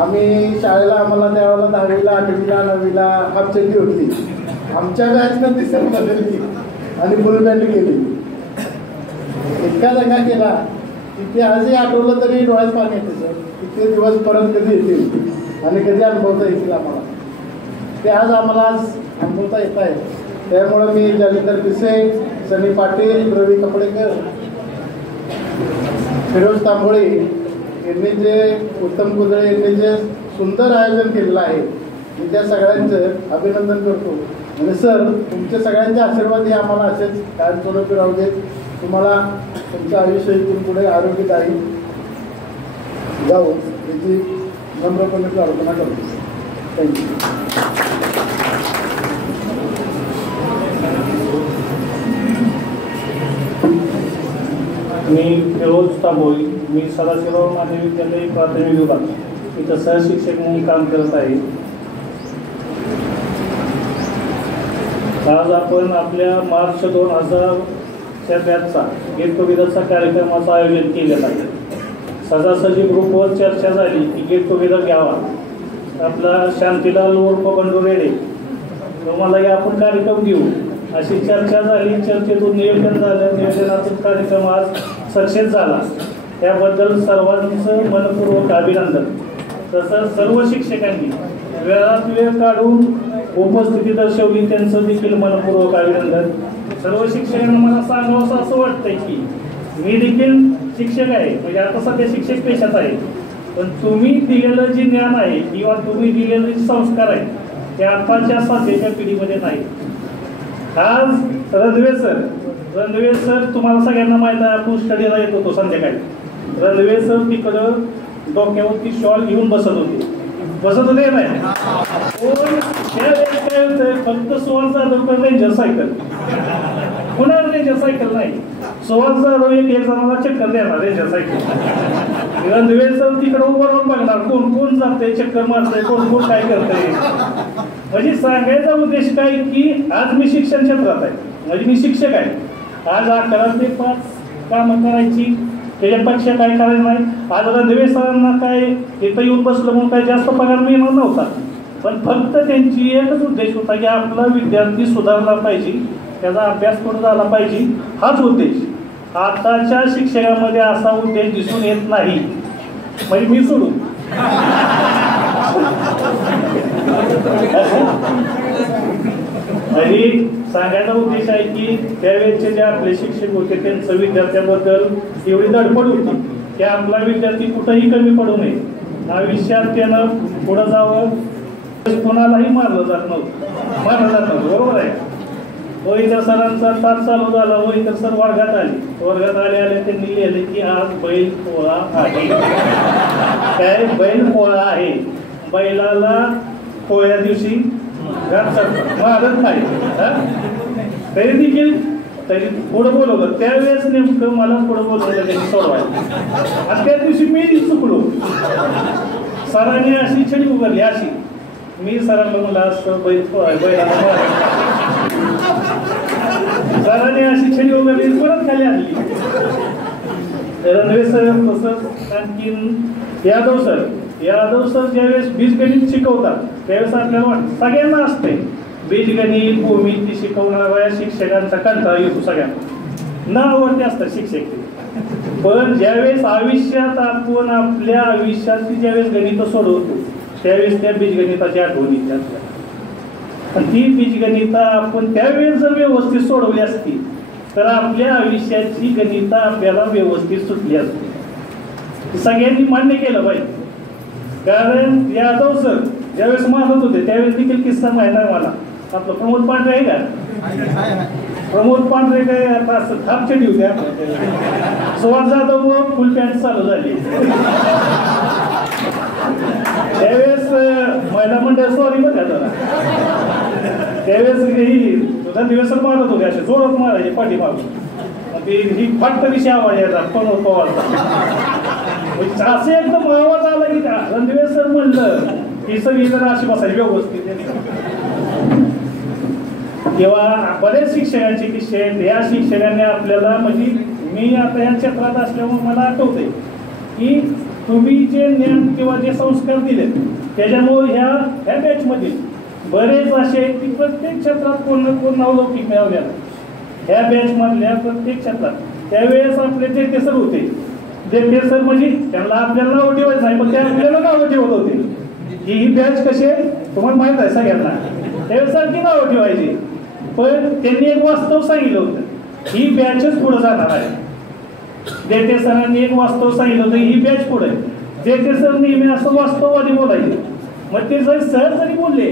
आम्ही शाळेला आम्हाला त्यावेळेला 10वीला 8वीला 9वीला हाफचड्डी होती. आमच्या बॅचनं ती सर बदलली आणि फुल पॅन्ट केली. इतका दंगा केला की ते आजही आठवलं तरी डोळ्यात पाणी येते सर की ते दिवस परत कधी येतील आणि कधी अनुभवता येतील आम्हाला. ते आज आम्हाला आज अनुभवता येत आहे. त्यामुळं मी जालिंदर पिसे, सनी पाटील, रवी कपडेकर, फिरोज तांबोळे यांनी जे उत्तम कुदळे यांनी जे सुंदर आयोजन केलेलं आहे मी त्या सगळ्यांचं अभिनंदन करतो. आणि सर तुमचे सगळ्यांचे आशीर्वाद हे आम्हाला असेच कायमस्वरूपी राहू देत. तुम्हाला तुमचं आयुष्य इथून पुढे आरोग्यदायी जाऊ याची नम्रपणे प्रार्थना करतो. थँक्यू. मी फिरोज तांबोळी, मी सदाशिवराव माध्यमिक विद्यालय प्राथमिक विभाग इथं सहशिक्षक म्हणून काम करत आहे. आज आपण आपल्या मार्च 2000च्या बॅचचा गेट टुगेदरचा कार्यक्रमाचं आयोजन केलेलं आहे. सहजासहजी ग्रुपवर चर्चा झाली की गेट टुगेदर घ्यावा. आपला शांतीलाल उर्फ बंडू रेडे तुम्हालाही आपण कार्यक्रम घेऊ अशी चर्चा झाली. चर्चेतून नियोजन झालं. नियोजनातून कार्यक्रम आज सक्सेस झाला. त्याबद्दल सर्वांचं मनपूर्वक अभिनंदन. तसंच सर्व शिक्षकांनी वेळात वेळ काढून उपस्थिती दर्शवली त्यांचं देखील मनपूर्वक अभिनंदन. सर्व शिक्षकांना मला सांगावं असं वाटतंय की मी देखील शिक्षक आहे, म्हणजे आता सध्या शिक्षक पेशात आहे, पण तुम्ही दिलेलं जे ज्ञान आहे किंवा तुम्ही दिलेले जे संस्कार आहे ते आताच्या सध्याच्या पिढीमध्ये नाही. आज रणवे सर तुम्हाला सगळ्यांना माहित आहे, आपण स्टडीला येत होतो संध्याकाळी. रणवे सर तिकडं डोक्यावरती शॉल घेऊन बसत होते नाही. काय होतंय, फक्त 16,000 रुपये रेंजर सायकल, कुणाला रेंजर सायकल नाही. 16,000 एक जणाला चक्कर देणार रेंजर सायकल. रणवे सर तिकडं उभं राहून बघणार कोण कोण जाते, चक्कर मारतंय, कोण कोण काय करतंय. म्हणजे सांगायचा उद्देश काय की आज मी शिक्षण क्षेत्रात आहे, म्हणजे मी शिक्षक आहे. आज 11 ते 5 कामं करायची, त्याच्यापेक्षा काय करायचं नाही. आज रणवे सरांना काय इथं येऊन बसलं म्हणून काय जास्त पगार मिळणार नव्हता, पण फक्त त्यांची एकच उद्देश होता की आपला विद्यार्थी सुधारला पाहिजे, त्याचा अभ्यास पूर्ण झाला पाहिजे, हाच उद्देश. आताच्या शिक्षकामध्ये असा उद्देश दिसून येत नाही, म्हणजे मी सोडून. तरी सांगायचा उद्देश आहे की त्यावेळेचे जे आपले शिक्षक होते त्यांचं विद्यार्थ्याबद्दल एवढी धडपड होती की आपला विद्यार्थी कुठंही कमी पडू नये, आयुष्यात त्यानं पुढं जावं. कोणालाही मारलं जात नव्हतं, बरोबर आहे. मोहितर सरांचा तास चालू झाला. मोहितर सर वर्गात आले त्यांनी लिहिले की आज बैल पोळा आहे. काय बैल पोळा आहे, बैलाला पोळ्या दिवशी मारत नाही. तरी देखील पुढं बोलवलं. त्यावेळेस नेमकं मला पुढं बोलवलं त्यांनी सोडवायला, आणि त्या दिवशी मी चुकलो. सरांनी अशी छडी उभारली अशी. मी सरांना म्हणलं असं बैलाला सरांनी अशी छडी उभारली, परत खाली आणली. रणवे सर तसंच आणखीन यादव सर ज्यावेळेस बीजगणित शिकवतात त्यावेळेस आपल्याला वाटतं सगळ्यांना असते बीजगणित भूमिती शिकवणाऱ्या शिक्षकांचा कंटाळा येतो सगळ्यांना, न आवडते असतात शिक्षक. पण ज्यावेळेस आयुष्यात आपण आपल्या आयुष्यातली ज्यावेळेस गणित सोडवतो त्यावेळेस त्या बीजगणिताची आठवण येते आपल्याला. आणि ती बीजगणित आपण त्यावेळेस जर व्यवस्थित सोडवली असती तर आपल्या आयुष्याची गणित आपल्याला व्यवस्थित सुटली असते. सगळ्यांनी मान्य केलं पाहिजे. कारण यादव सर ज्यावेळेस मारत होते त्यावेळेस देखील किस्सा माहित आहे मला. आपलं प्रमोद पांढरे आहे का, प्रमोद पांढरे काय आता असं थापचेटी होते आपल्या. सुभाष जाधव मग फुल पॅन्ट चालू झाली. त्यावेळेस महिला मंडळ सॉरी बघा जरा, त्यावेळेस ही दिवस मारत होते असे जोरात मारायचे पाठीमागून. ही फट्ट विषय आवाज यायचा प्रमोद पवारचा. असं एकदम आवाज आला की रणदिवे सर म्हणलं की सगळी जर अशी बसायची व्यवस्थित. तेव्हा बरेच शिक्षकांचे किस्से आहेत. या शिक्षकांनी आपल्याला, म्हणजे मी आता या क्षेत्रात असल्यामुळे मला आठवते की तुम्ही जे ज्ञान किंवा जे संस्कार दिले त्याच्यामुळे ह्या बॅचमध्ये बरेच असे आहेत की प्रत्येक क्षेत्रात कोण ना कोण नावलौकिक मिळवल्या. ह्या बॅचमधल्या प्रत्येक क्षेत्रात त्यावेळेस आपले जे सर होते जे सर म्हणजे त्यांना आपल्याला नाव ठेवायचं नाही, पण ते आपल्याला नावं ठेवत होते की ही बॅच कशी आहे तुम्हाला माहित आहे सगळ्यांना. त्यावेळेस सारखी नावं ठेवायची, पण त्यांनी एक वास्तव सांगितलं होतं ही बॅचच पुढे जाणार आहे. देते सरांनी एक वास्तव सांगितलं होतं ही बॅच पुढे. देते सर नेहमी असं वास्तववादी बोलायचे. मग ते जर सर जरी बोलले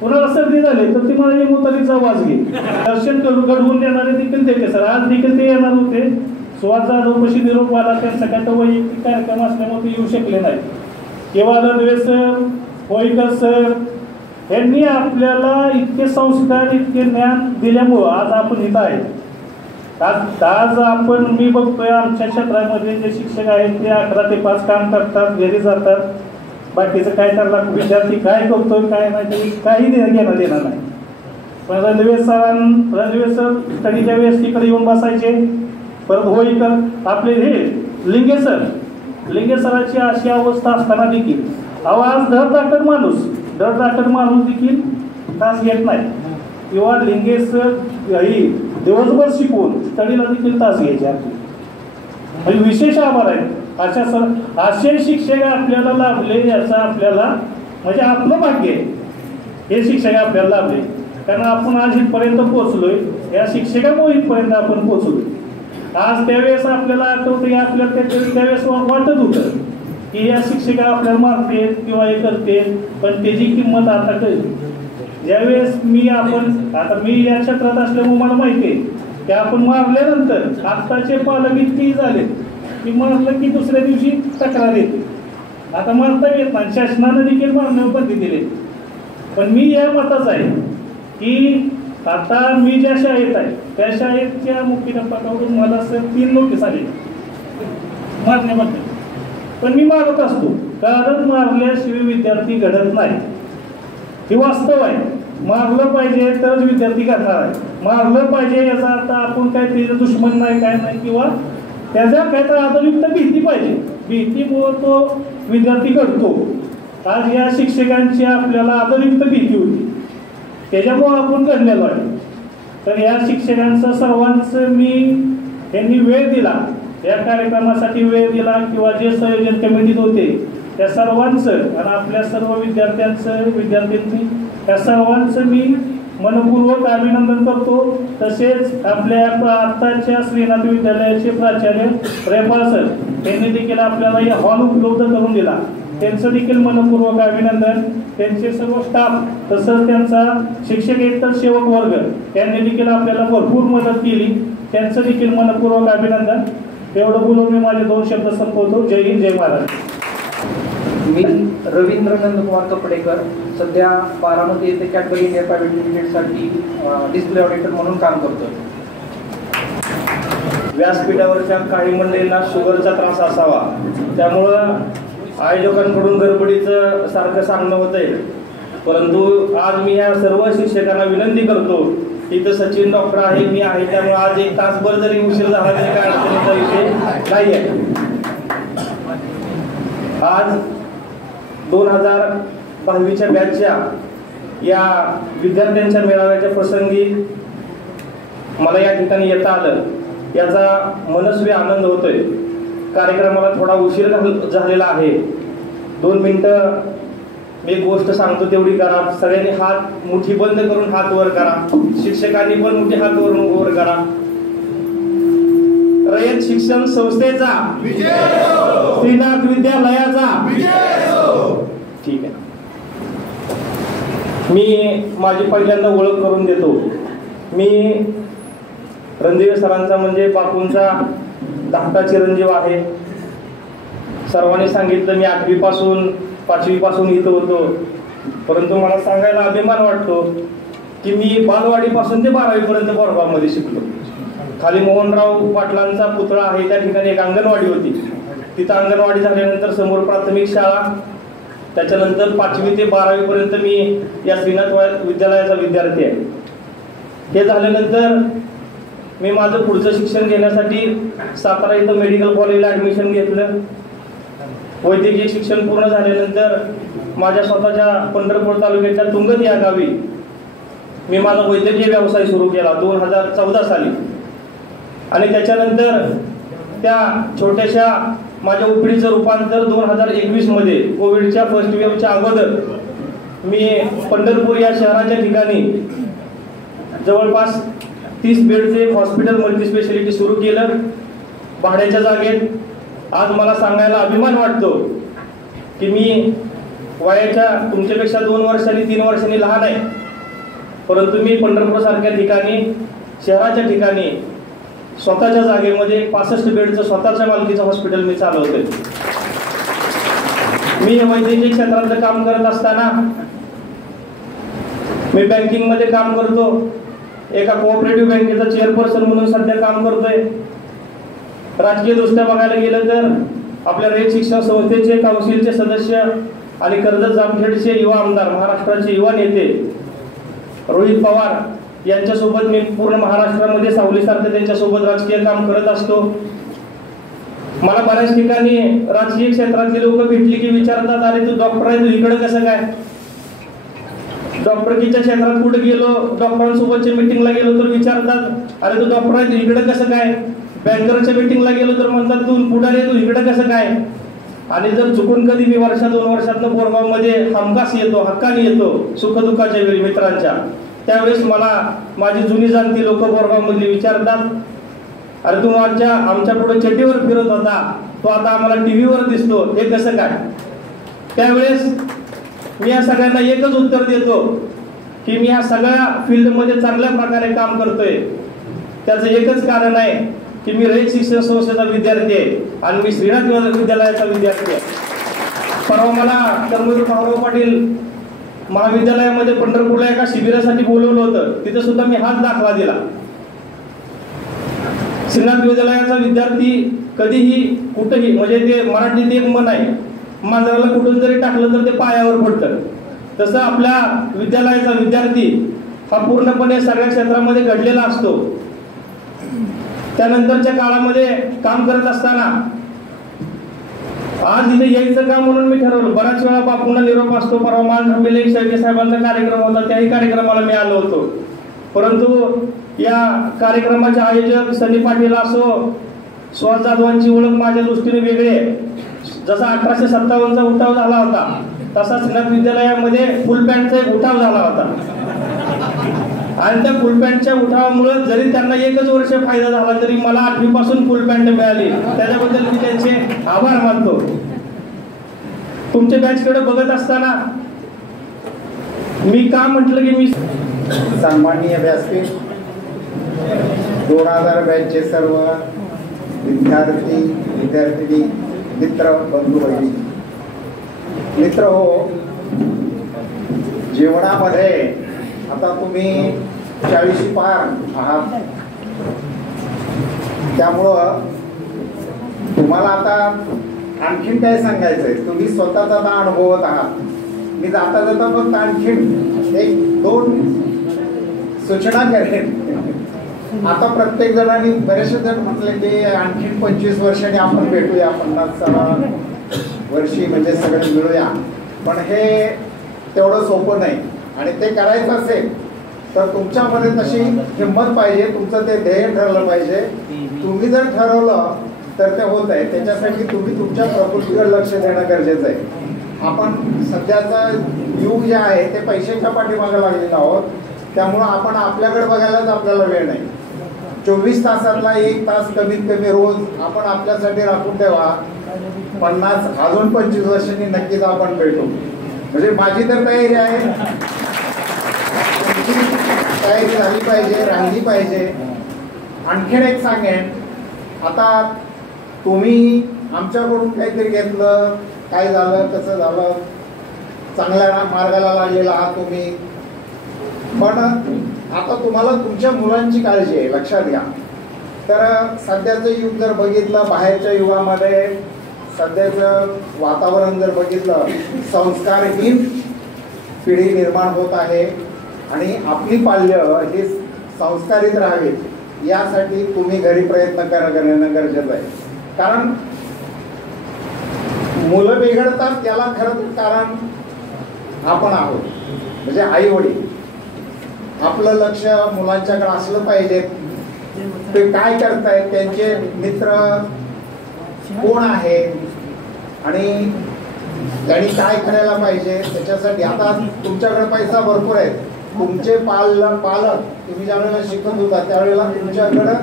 कोणाला सर्दी झाली तर ती मला मुतालीचा आवाज घे दर्शन घडवून देणारे देखील देते सर. आज देखील ते येणार होते. सुभाष जाधवपाशी निरोप आला, त्यांचा काय तर वैयक्तिक कार्यक्रम असल्यामुळे ते येऊ शकले नाही. किंवा रणवे सर, होईकर सर यांनी आपल्याला इतके संस्कार इतके ज्ञान दिल्यामुळं आज आपण इथं आहे. आज आपण मी बघतोय आमच्या क्षेत्रामध्ये जे शिक्षक आहेत ते 11 ते 5 काम करतात, घरी जातात. बाकीचं काय करणार विद्यार्थी काय करतोय काय नाही काही घेणं देणार नाही. रणदिवे सर स्टडीच्या वेळेस तिकडे येऊन बसायचे. परत होईकर आपले हे लिंगे सरांची अशी अवस्था असताना देखील आवाज धडधाकट माणूस देखील तास घेत नाही. किंवा लिंगे सर दिवसभर शिकवून स्टडीला देखील तास घ्यायचे. म्हणजे विशेष आभार आहे. असे शिक्षक आपल्याला लाभले याचा आपल्याला म्हणजे आपलं भाग्य आहे. हे शिक्षक आपल्याला लाभले कारण आपण आज इथपर्यंत पोहोचलोय. या शिक्षकामुळे इथपर्यंत आपण पोहोचलोय. आज त्यावेळेस आपल्याला आठवतं आपल्याला त्यावेळेस वाटत होतं की या शिक्षका आपल्याला मारते किंवा हे करते, पण त्याची किंमत आता कळली. ज्यावेळेस मी या क्षेत्रात असल्यामुळे मला माहिती आहे की आपण मारल्यानंतर आत्ताचे पालक इतकेही झाले की मारलं की दुसऱ्या दिवशी तक्रार येते. आता मारता येत नाही, शासनानं देखील मारण्यावर बंदी दिली. पण मी या मताच आहे की आता मी ज्या शाळेत आहे त्या शाळेच्या मुख्याध्यापकाकडून मला 3 नोटीस आले मारण्याबद्दल. पण मी मारत असतो कारण मारल्याशिवाय विद्यार्थी घडत नाही. हे वास्तव आहे. मारलं पाहिजे तरच विद्यार्थी घडणार आहे. मारलं पाहिजे याचा अर्थ आपण काय त्याचं दुश्मन नाही काय नाही किंवा त्याच्या काय तर आदरयुक्त भीती पाहिजे. भीतीमुळे तो विद्यार्थी घडतो. आज या शिक्षकांची आपल्याला आदरयुक्त भीती होती त्याच्यामुळे आपण घडलेलो आहे. तर या शिक्षकांचं सर्वांचं यांनी वेळ दिला, या कार्यक्रमासाठी वेळ दिला किंवा जे संयोजन कमिटीत होते त्या सर्वांचं आणि आपल्या सर्व विद्यार्थ्यांनी त्या सर्वांचं मी मनपूर्वक अभिनंदन करतो. तसेच आपल्या आत्ताच्या श्रीनाथ विद्यालयाचे प्राचार्य रेपाळ सर यांनी देखील आपल्याला हे हॉल उपलब्ध करून दिला. त्यांचं देखील मनपूर्वक अभिनंदन. त्यांचे सर्व स्टाफ तसंच त्यांचा शिक्षकेतर सेवक वर्ग यांनी देखील आपल्याला भरपूर मदत केली. त्यांचं देखील मनपूर्वक अभिनंदन. एवढं बोलून मी माझे 2 शब्द संपवतो. जय हिंद, जय महाराष्ट्र. मी रवींद्र नंदकुमार कपडेकर, सध्या बारामती येथे कॅडबरी इंडिया प्रायव्हेट लिमिटेडसाठी डिस्प्ले ऑडिटर म्हणून काम करतो. व्यासपीठावरच्या काही मंडळींना शुगरचा त्रास असावा, त्यामुळं आयोजकांकडून गडबडीचं सारखं सांगणं होतंय. परंतु आज मी या सर्व शिक्षकांना विनंती करतो, इथं सचिन डॉक्टर आहे, मी आहे, त्यामुळे आज 1 तासभर जरी उशीर झाला तरी काय अडचणीचा विषय नाही आहे. आज 2022च्या बॅचच्या या विद्यार्थ्यांच्या मेळाव्याच्या प्रसंगी मला या ठिकाणी येता आलं याचा मनस्वी आनंद होतोय. कार्यक्रमाला थोडा उशीर झालेला आहे. 2 मिनिटं मी एक गोष्ट सांगतो तेवढी करा. सगळ्यांनी हात मुठी बंद करून हात वर करा. शिक्षकांनी पण मुठी हात वर करा. रयत शिक्षण संस्थेचा विजय हो, श्रीनाथ विद्यालयाचा विजय हो. ठीक आहे. मी माझी पहिल्यांदा ओळख करून देतो. मी रणदिवे सरांचा म्हणजे बापूंचा धाकटा चिरंजीव आहे. सर्वांनी सांगितलं मी 8वी पासून 5वी पासून इथं होतो, परंतु मला सांगायला अभिमान वाटतो की मी बालवाडीपासून ते 12वी पर्यंत बोरगावमध्ये शिकलो. खाली मोहनराव पाटलांचा पुतळा आहे, त्या ठिकाणी एक अंगणवाडी होती. तिथं अंगणवाडी झाल्यानंतर समोर प्राथमिक शाळा, त्याच्यानंतर 5वी ते 12वी पर्यंत मी या श्रीनाथ विद्यालयाचा विद्यार्थी आहे. हे झाल्यानंतर मी माझं पुढचं शिक्षण घेण्यासाठी सातारा इथं मेडिकल कॉलेजला ॲडमिशन घेतलं. वैद्यकीय शिक्षण पूर्ण झाल्यानंतर माझ्या स्वतःच्या पंढरपूर तालुक्याच्या तुंगत या गावी मी माझा वैद्यकीय व्यवसाय सुरू केला 2014 साली. आणि त्याच्यानंतर त्या छोट्याशा माझ्या उपडीचं रूपांतर 2021 मध्ये कोविडच्या फर्स्ट वेव्हच्या अगोदर मी पंढरपूर या शहराच्या ठिकाणी जवळपास 30 बेडचे हॉस्पिटल मल्टीस्पेशालिटी सुरू केलं भाड्याच्या जागेत. आज मला सांगायला अभिमान वाटतो की मी वयाच्या तुमच्यापेक्षा 2 वर्षांनी 3 वर्षांनी लहान आहे, परंतु मी पंढरपूर सारख्या ठिकाणी शहराच्या ठिकाणी स्वतःच्या जागेमध्ये 65 बेडचं स्वतःच्या मालकीचं हॉस्पिटल मी चालवतोय. मी वैद्यकीय क्षेत्रातलं काम करत असताना मी बँकिंगमध्ये काम करतो. एका कोऑपरेटिव्ह बँकेचा चेअरपर्सन म्हणून सध्या काम करतोय. राजकीय दृष्ट्या बघायला गेलं तर आपल्या रयत शिक्षण संस्थेचे काउन्सिलचे सदस्य आणि कर्जत जामखेडचे युवा आमदार, महाराष्ट्राचे युवा नेते रोहित पवार यांच्यासोबत मी पूर्ण महाराष्ट्रामध्ये सावलीसारखं त्यांच्यासोबत राजकीय काम करत असतो. मला बऱ्याच ठिकाणी राजकीय क्षेत्रातली लोक भेटली की विचारतात, अरे तू डॉक्टर आहे, तू इकडे कसं काय? डॉक्टरकीच्या क्षेत्रात कुठे गेलो, डॉक्टरांसोबतच्या मिटिंगला गेलो तर विचारतात, अरे तू डॉक्टर आहे, तू इकडे कसं काय? बँकरच्या मिटिंगला गेलो तर म्हणतात, तू पुढारी तू इकडे कसं काय? आणि जर चुकून कधी मी वर्षा 2 वर्षातनं बोरगावमध्ये हमखास येतो, हक्काने येतो सुखदुःखाच्या वेळी मित्रांच्या, त्यावेळेस मला माझी जुनी जाणती लोक बोरगावमधली विचारतात, अरे तू आमच्या पुढे चड्डीवर फिरत होता, तो आता आम्हाला टीव्हीवर दिसतो, हे कसं काय? त्यावेळेस मी या सगळ्यांना एकच उत्तर देतो की मी या सगळ्या फील्डमध्ये चांगल्या प्रकारे काम करतोय. त्याचं एकच कारण आहे की मी रयत शिक्षण संस्थेचा विद्यार्थी आहे आणि मी श्रीनाथ विद्यालयाचा विद्यार्थी आहे. परवा मला कर्मवीर भाऊराव पाटील महाविद्यालयामध्ये पंढरपूरला एका शिबिरासाठी बोलवलं होतं, तिथे सुद्धा मी हाच दाखला दिला. श्रीनाथ विद्यालयाचा विद्यार्थी कधीही कुठेही, म्हणजे ते मराठीत एक म्हण आहे, मांजराला कुठून जरी टाकलं तर ते पायावर पडतं, तसं आपल्या विद्यालयाचा विद्यार्थी हा पूर्णपणे सगळ्या क्षेत्रामध्ये घडलेला असतो. त्यानंतरच्या काळामध्ये काम करत असताना आज इथे यायचं का म्हणून मी ठरवलं. बऱ्याच वेळा बापूंना निरोप असतो. परवा मान शेळके साहेबांचा कार्यक्रम होता, त्याही कार्यक्रमाला मी आलो होतो, परंतु या कार्यक्रमाचे आयोजक सनी पाटील असो, सुहास जाधवांची ओळख माझ्या दृष्टीने वेगळी आहे. जसा 1857चा उठाव झाला होता तसा श्रीनाथ विद्यालयामध्ये फुल पॅन्टचा एक उठाव झाला होता आणि त्या फुल पॅन्टच्या उठावामुळे जरी त्यांना एकच वर्ष फायदा झाला तरी मला 8वी पासून फुल पॅन्ट मिळाली. त्याच्याबद्दल मी त्यांचे आभार मानतो. तुमच्या बॅचकडे बघत असताना मी का म्हटलं की मी सन्माननीय व्यासपीठ, 2000 बॅचचे सर्व विद्यार्थी विद्यार्थिनी, मित्र बंधू भगिनी, मित्र हो, जीवनामध्ये आता तुम्ही 40 पार आहात, त्यामुळं तुम्हाला आता आणखीन काय सांगायचंय, तुम्ही स्वतःचा आता अनुभवत आहात. मी जाता जाता फक्त आणखीन 1-2 सूचना करेन. आता प्रत्येक जणांनी, बरेचसे जण म्हटले की आणखीन 25 वर्षांनी आपण भेटूया, 50 वर्षी म्हणजे सगळे मिळूया, पण हे तेवढं सोपं नाही. आणि ते करायचं असेल तर तुमच्यामध्ये तशी हिंमत पाहिजे, तुमचं ते ध्येय ठरलं पाहिजे. तुम्ही जर ठरवलं तर ते होत आहे. त्याच्यासाठी तुम्ही तुमच्या प्रकृतीकडे लक्ष देणं गरजेचं आहे. आपण सध्याचा युग जे आहे ते पैशाच्या पाठीमागे लागलेलो आहोत, त्यामुळं आपण आपल्याकडे बघायलाच आपल्याला वेळ नाही. 24 तासातला 1 तास कमीत कमी रोज आपण आपल्यासाठी राखून ठेवा. 50 अजून 25 वर्षांनी नक्कीच आपण भेटू. म्हणजे माझी तर तयारी आहे, तयारी झाली पाहिजे, राहिली पाहिजे. आणखीन एक सांगेन, आता तुम्ही आमच्याकडून काहीतरी घेतलं, काय झालं, कसं झालं, चांगल्या मार्गाला लागलेला आहात तुम्ही, पण आता तुम्हाला तुमच्या मुलांची काळजी आहे, लक्षात घ्या. तर सध्याचं युग जर बघितलं, बाहेरच्या युगामध्ये सध्याचं वातावरण जर बघितलं, संस्कारहीन पिढी निर्माण होत आहे आणि आपली पाल्य हे संस्कारित राहावीत यासाठी तुम्ही घरी प्रयत्न करणं गरजेचं आहे. कारण मुलं बिघडतात त्याला खरं कारण आपण आहोत, म्हणजे आई वडील. आपलं लक्ष मुलांच्याकडे असलं पाहिजे, ते काय करतायत, त्यांचे मित्र कोण आहे आणि त्यांनी काय करायला पाहिजे त्याच्यासाठी. आता तुमच्याकडे पैसा भरपूर आहे, तुमचे पालक तुम्ही ज्या वेळेला शिकत होता त्यावेळेला तुमच्याकडं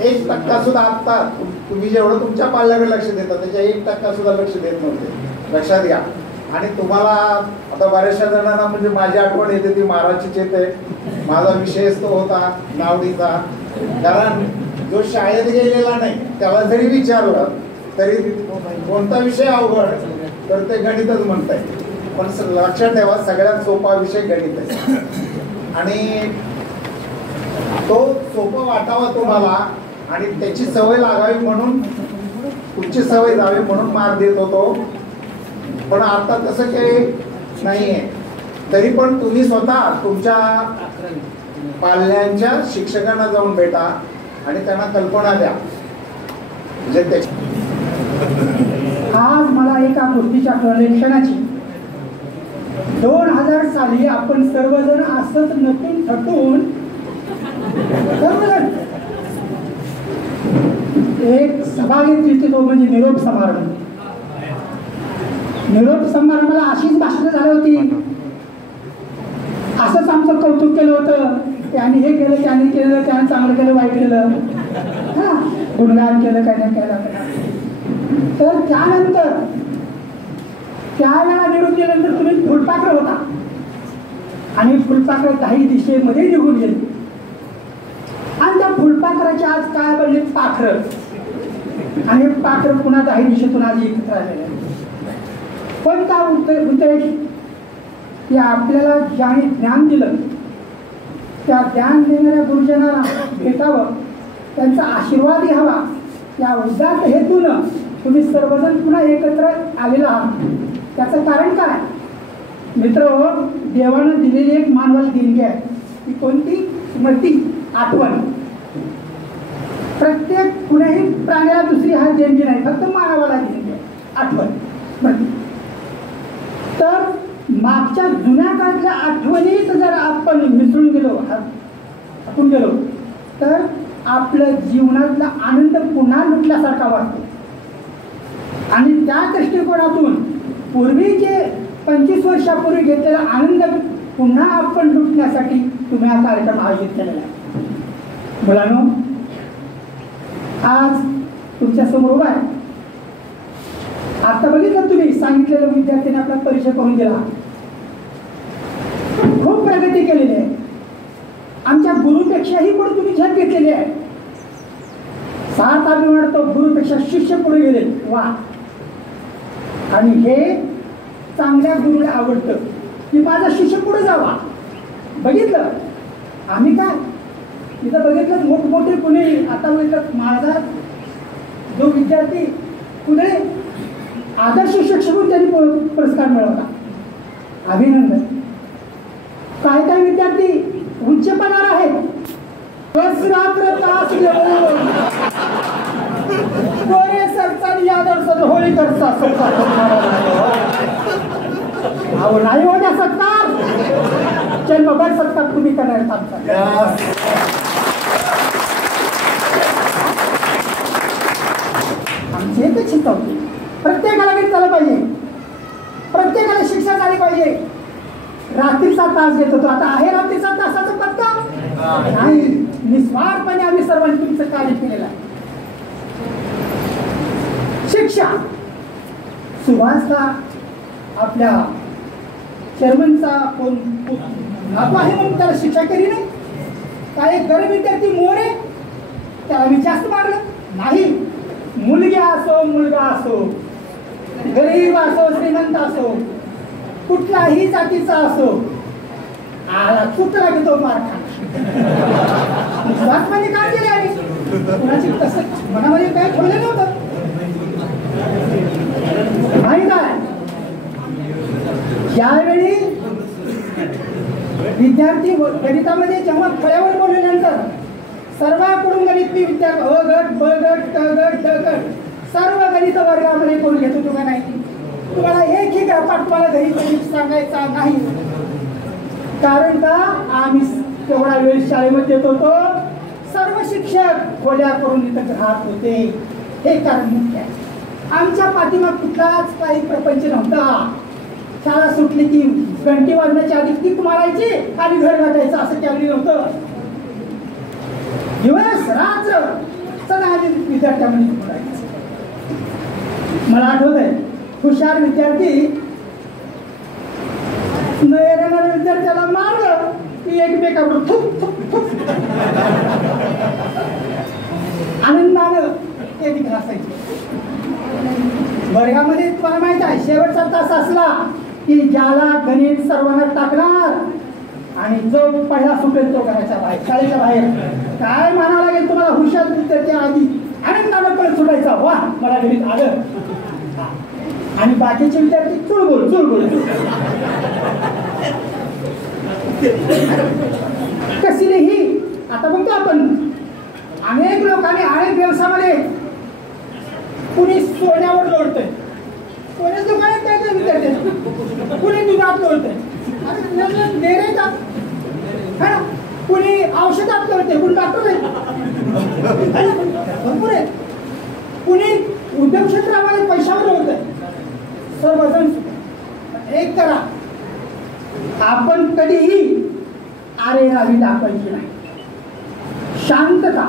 1% सुद्धा, आता तुम्ही जेवढं तुमच्या पाल्याकडे लक्ष देता त्याच्या 1% सुद्धा लक्ष देत नव्हते, लक्षात घ्या. आणि तुम्हाला आता बऱ्याचशा जणांना म्हणजे माझी आठवण येते ती महाराजचीच येते. माझा विषयच तो होता नावडीचा. कारण जो शाळेत गेलेला नाही त्याला जरी विचारलं तरी कोणता विषय अवघड तर ते गणितच म्हणताय. पण लक्षात ठेवा, सगळ्यात सोपा विषय गणित आहे आणि तो सोपा वाटावा तुम्हाला आणि त्याची सवय लागावी म्हणून, तुमची सवय जावी म्हणून मार देत होतो. पण आता तसं काही नाहीये. तरी पण तुम्ही स्वतः तुमच्या पाल्यांच्या शिक्षकांना जाऊन भेटा आणि त्यांना कल्पना द्या. म्हणजे आज मला एका गोष्टीच्या क्षणाची 2000 साली आपण सर्वजण असंच नटून थटून सर्वजण एक सभा घेतली, तो म्हणजे निरोप समारंभ. निरोप समारंभाला अशीच भाषणं झाली होती. असंच आमचं कौतुक केलं होतं, त्याने हे केलं, त्याने केलं, त्याने चांगलं केलं, वाईट केलं, हा गुणगान केलं, काय नाही केलं. तर त्यानंतर त्यावेळेला निरोप केल्यानंतर तुम्ही फुलपाखरं होता आणि फुलपाखरं काही दिशेमध्ये निघून गेली आणि त्या फुलपाखराच्या आज काय बनले पाखरं आणि पाखरं पुन्हा काही दिशेतून आज एकत्र आलेले. पण का उद्देश की आपल्याला ज्याने ज्ञान दिलं त्या ज्ञान देणाऱ्या गुरुजनांना भेटावं, त्यांचा आशीर्वाद घ्यावा, या उदात्त हेतून तुम्ही सर्वजण पुन्हा एकत्र आलेला आहात. त्याचं कारण काय मित्र, देवानं दिलेली एक मानवाला देणगी आहे. ती कोणती? स्मृती, आठवण. प्रत्येक कुठल्याही प्राण्याला दुसरी हा देणगी नाही, फक्त मानवाला देणगी आहे आठवण, स्मृती. तर मागच्या जुन्या काळातल्या आठवणीत जर आपण मिसळून गेलो, आपण गेलो तर आपलं जीवनातला आनंद पुन्हा लुटल्यासारखा वाटतो. आणि त्या दृष्टिकोनातून पूर्वीचे 25 वर्षापूर्वी घेतलेला आनंद पुन्हा आपण लुटण्यासाठी तुम्ही हा कार्यक्रम आयोजित केलेला आहे. मुलांनो, आज तुमच्या समोर उभा आहे. आता बघितलं तुम्ही, सांगितलेलं विद्यार्थ्यांनी आपला परिचय करून दिला. खूप प्रगती केलेली आहे. आमच्या गुरुपेक्षाही पुढे तुम्ही झेप घेतलेली आहे. 7 अभिमान तो गुरुपेक्षा शिष्य पुढे गेले. वा. आणि हे चांगल्या गुरुला आवडतं की माझा शिष्य पुढे जावा. बघितलं आम्ही काय तिथं बघितलं मोठमोठे पुणे, आता बघितलं माझा जो विद्यार्थी पुणे आदर्श शिक्षक म्हणून त्यांनी पुरस्कार मिळवला. अभिनंदन. काय काय विद्यार्थी उच्च पदावर आहेत. बस रात्र तास कोरे सरचा आदर्श होळीकरचा अहो नाही होत्या सत्कार, जन्मभर सत्कार तुम्ही करणार आमचा. आमची एकच चिंता होती, प्रत्येकाला वेळ झालं पाहिजे, प्रत्येकाला शिक्षा झाली पाहिजे. रात्रीचा तास घेत होतो, आता आहे रात्रीचा तासाचा पत्ता नाही. निस्वार्थपणे आम्ही सर्वांनी तुमचं कार्य केलेलं आहे. शिक्षा सुभाषला आपल्या चेअरमनचा कोण नातू आहे म्हणून त्याला शिक्षा केली नाही. काय एक गरीब विद्यार्थी मोर आहे त्याला मी जास्त मारलं नाही. मुलगी असो मुलगा असो, गरीब असो श्रीमंत असो, कुठल्याही जातीचा असो, आला चुकला की तो मार खा. म्हणजे काय केले आहे, कुणाची तसं मनामध्ये काय ठेवलं नव्हतं. माहीत आहे ज्यावेळी विद्यार्थी गणितामध्ये जेव्हा फळ्यावर बोलल्यानंतर सर्वांकडून गणित मी विद्यार्थी अ गट ब गट क गट ड गट सर्व गणित वर्गामध्ये करून घेतो. तुम्हाला नाही, तुम्हाला एकही गृहपाठ तुम्हाला घरी गणित सांगायचा नाही. कारण का आम्ही तेवढा वेळ शाळेमध्ये देत होतो. सर्व शिक्षक खोल्या करून इथं राहत होते. हे कारण मुख्य आहे. आमच्या पाठीमाग कुठलाच काही प्रपंच नव्हता. शाळा सुटली की घंटी वाजण्याच्या आधी ती मारायची आणि घर गाठायचं असं त्यावेळी नव्हतं. दिवस रात्र सदा आम्ही विद्यार्थ्यामध्ये बोलायचं. मला आठवत आहे हुशार विद्यार्थी न येणाऱ्या विद्यार्थ्याला मारलं की एकमेकावर थुक थुक थुक आनंदानं ते घासायचे. वर्गामध्ये तुम्हाला माहित आहे शेवटचा तास असला की ज्याला गणित सर्वांना टाकणार आणि जो पहिला सुटेल तो घराच्या बाहेर, शाळेच्या बाहेर. काय म्हणावं लागेल तुम्हाला, हुशार विद्यार्थी आधी आनंदानं पण सुटायचा. वा मला गणित आलं. आणि बाकीचे विद्यार्थी चुळबुळ चुळबुळ. कसलीही आता बघतो आपण अनेक लोकांनी अनेक व्यवसायामध्ये कुणी सोन्यावर लोळतंय, सोन्याच्या दुकानात काय काय विचारते, कुणी दुधात लोळतंय, डेरे का कुणी औषधात लोळते, कुणी डॉक्टर आहे, भरपूर आहे, कुणी उद्योग क्षेत्रामध्ये पैशावर लोळतंय. सर्वजण एक करा, आपण कधीही आरेरावी दाखवायची नाही. शांतता,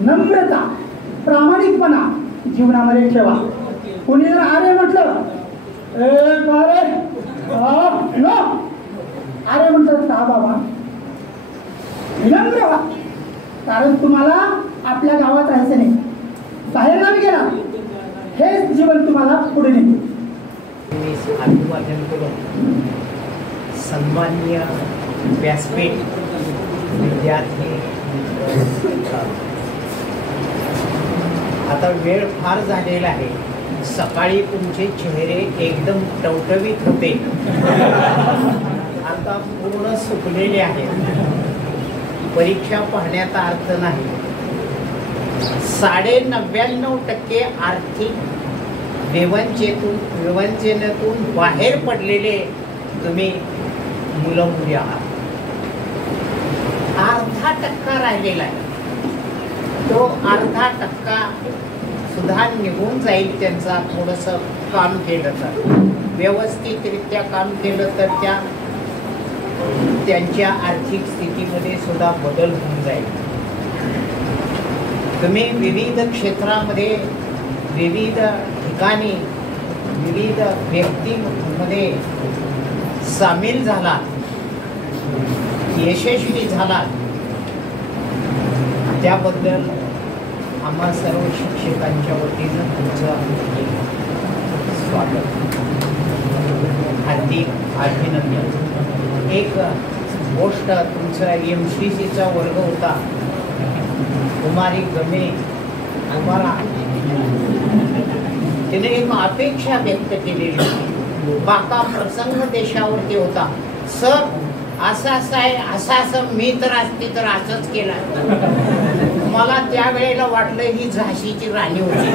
नम्रता, प्रामाणिकपणा जीवनामध्ये ठेवा. कोणी जर आरे म्हटलं नो आरे म्हटलं का बाबा विनम्र व्हा, कारण तुम्हाला आपल्या गावात राहायचं नाही, बाहेर गावी गेला हेच जीवन तुम्हाला पुढे नेते. अभिवादन करून सन्माननीय व्यासपीठ, विद्यार्थी, आता वेळ फार झालेला आहे. सकाळी तुमचे चेहरे एकदम टवटवीत होते, आता पूर्ण सुकलेले आहेत. परीक्षा पाहण्याचा अर्थ नाही. 99.99% आर्थिक विवंचनेतून बाहेर पडलेले तुम्ही मुलं मुली आहात. 0.5% राहिलेला आहे. तो 0.5% सुद्धा निघून जाईल. त्यांचा थोडंसं काम केलं तर, व्यवस्थितरित्या काम केलं तर त्यांच्या आर्थिक स्थितीमध्ये सुद्धा बदल होऊन जाईल. तुम्ही विविध क्षेत्रामध्ये, विविध ठिकाणी, विविध व्यक्तीमध्ये सामील झाला, यशस्वी झाला, त्याबद्दल आम्हा सर्व शिक्षकांच्या वतीनं तुमचं स्वागत, हार्दिक अभिनंदन. एक गोष्ट, तुमचा MCCचा वर्ग होता, कुमारी गमे, आम्हाला तिने एक अपेक्षा व्यक्त केलेली. बाका प्रसंग देशावरती होता, सर असं असं आहे, असं मी तर असते तर असंच केलं. मला त्यावेळेला वाटलं ही झाशीची राणी होती.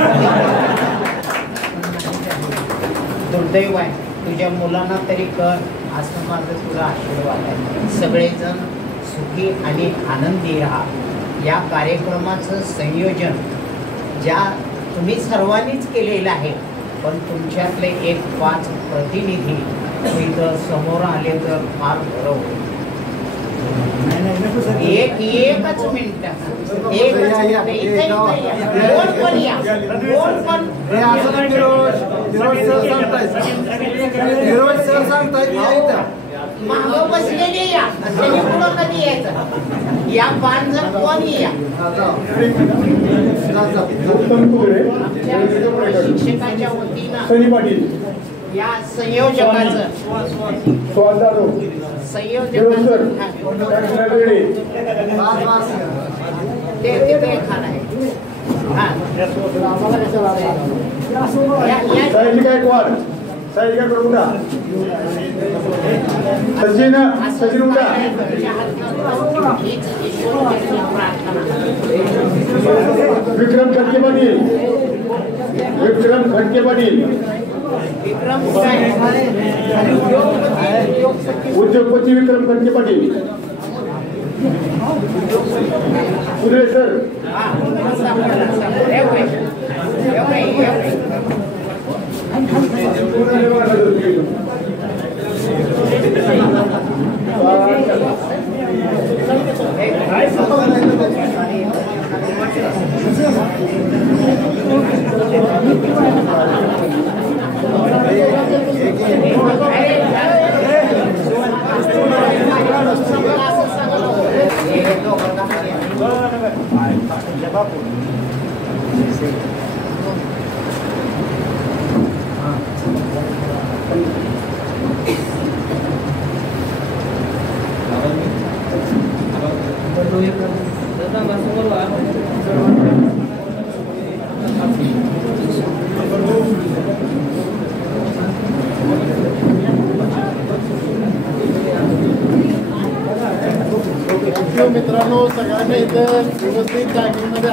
दुर्दैव आहे, तुझ्या मुलांना तरी कर असं माझं तुला आशीर्वाद आहे. सगळेजण सुखी आणि आनंदी राहा. या कार्यक्रमाचं संयोजन ज्या तुम्ही सर्वांनीच केलेलं आहे, पण तुमच्यातले एक 5 प्रतिनिधी इथं समोर आले तर फार बरं होईल. एकच मिनिट, मागं बसलेले या, पुढं कधी यायचं, या 5 जण कोण या. शिक्षकाच्या वतीनं या संयोजकाचं ते तिथे खान आहे. विक्रम खडके पाटील, विक्रम खडके पाटील, उद्योगपती विक्रम खडके पाटील, पुढे सर. थँक्यू मित्रांनो, सगळ्यांनी इथे व्यवस्थित टायमिंगमध्ये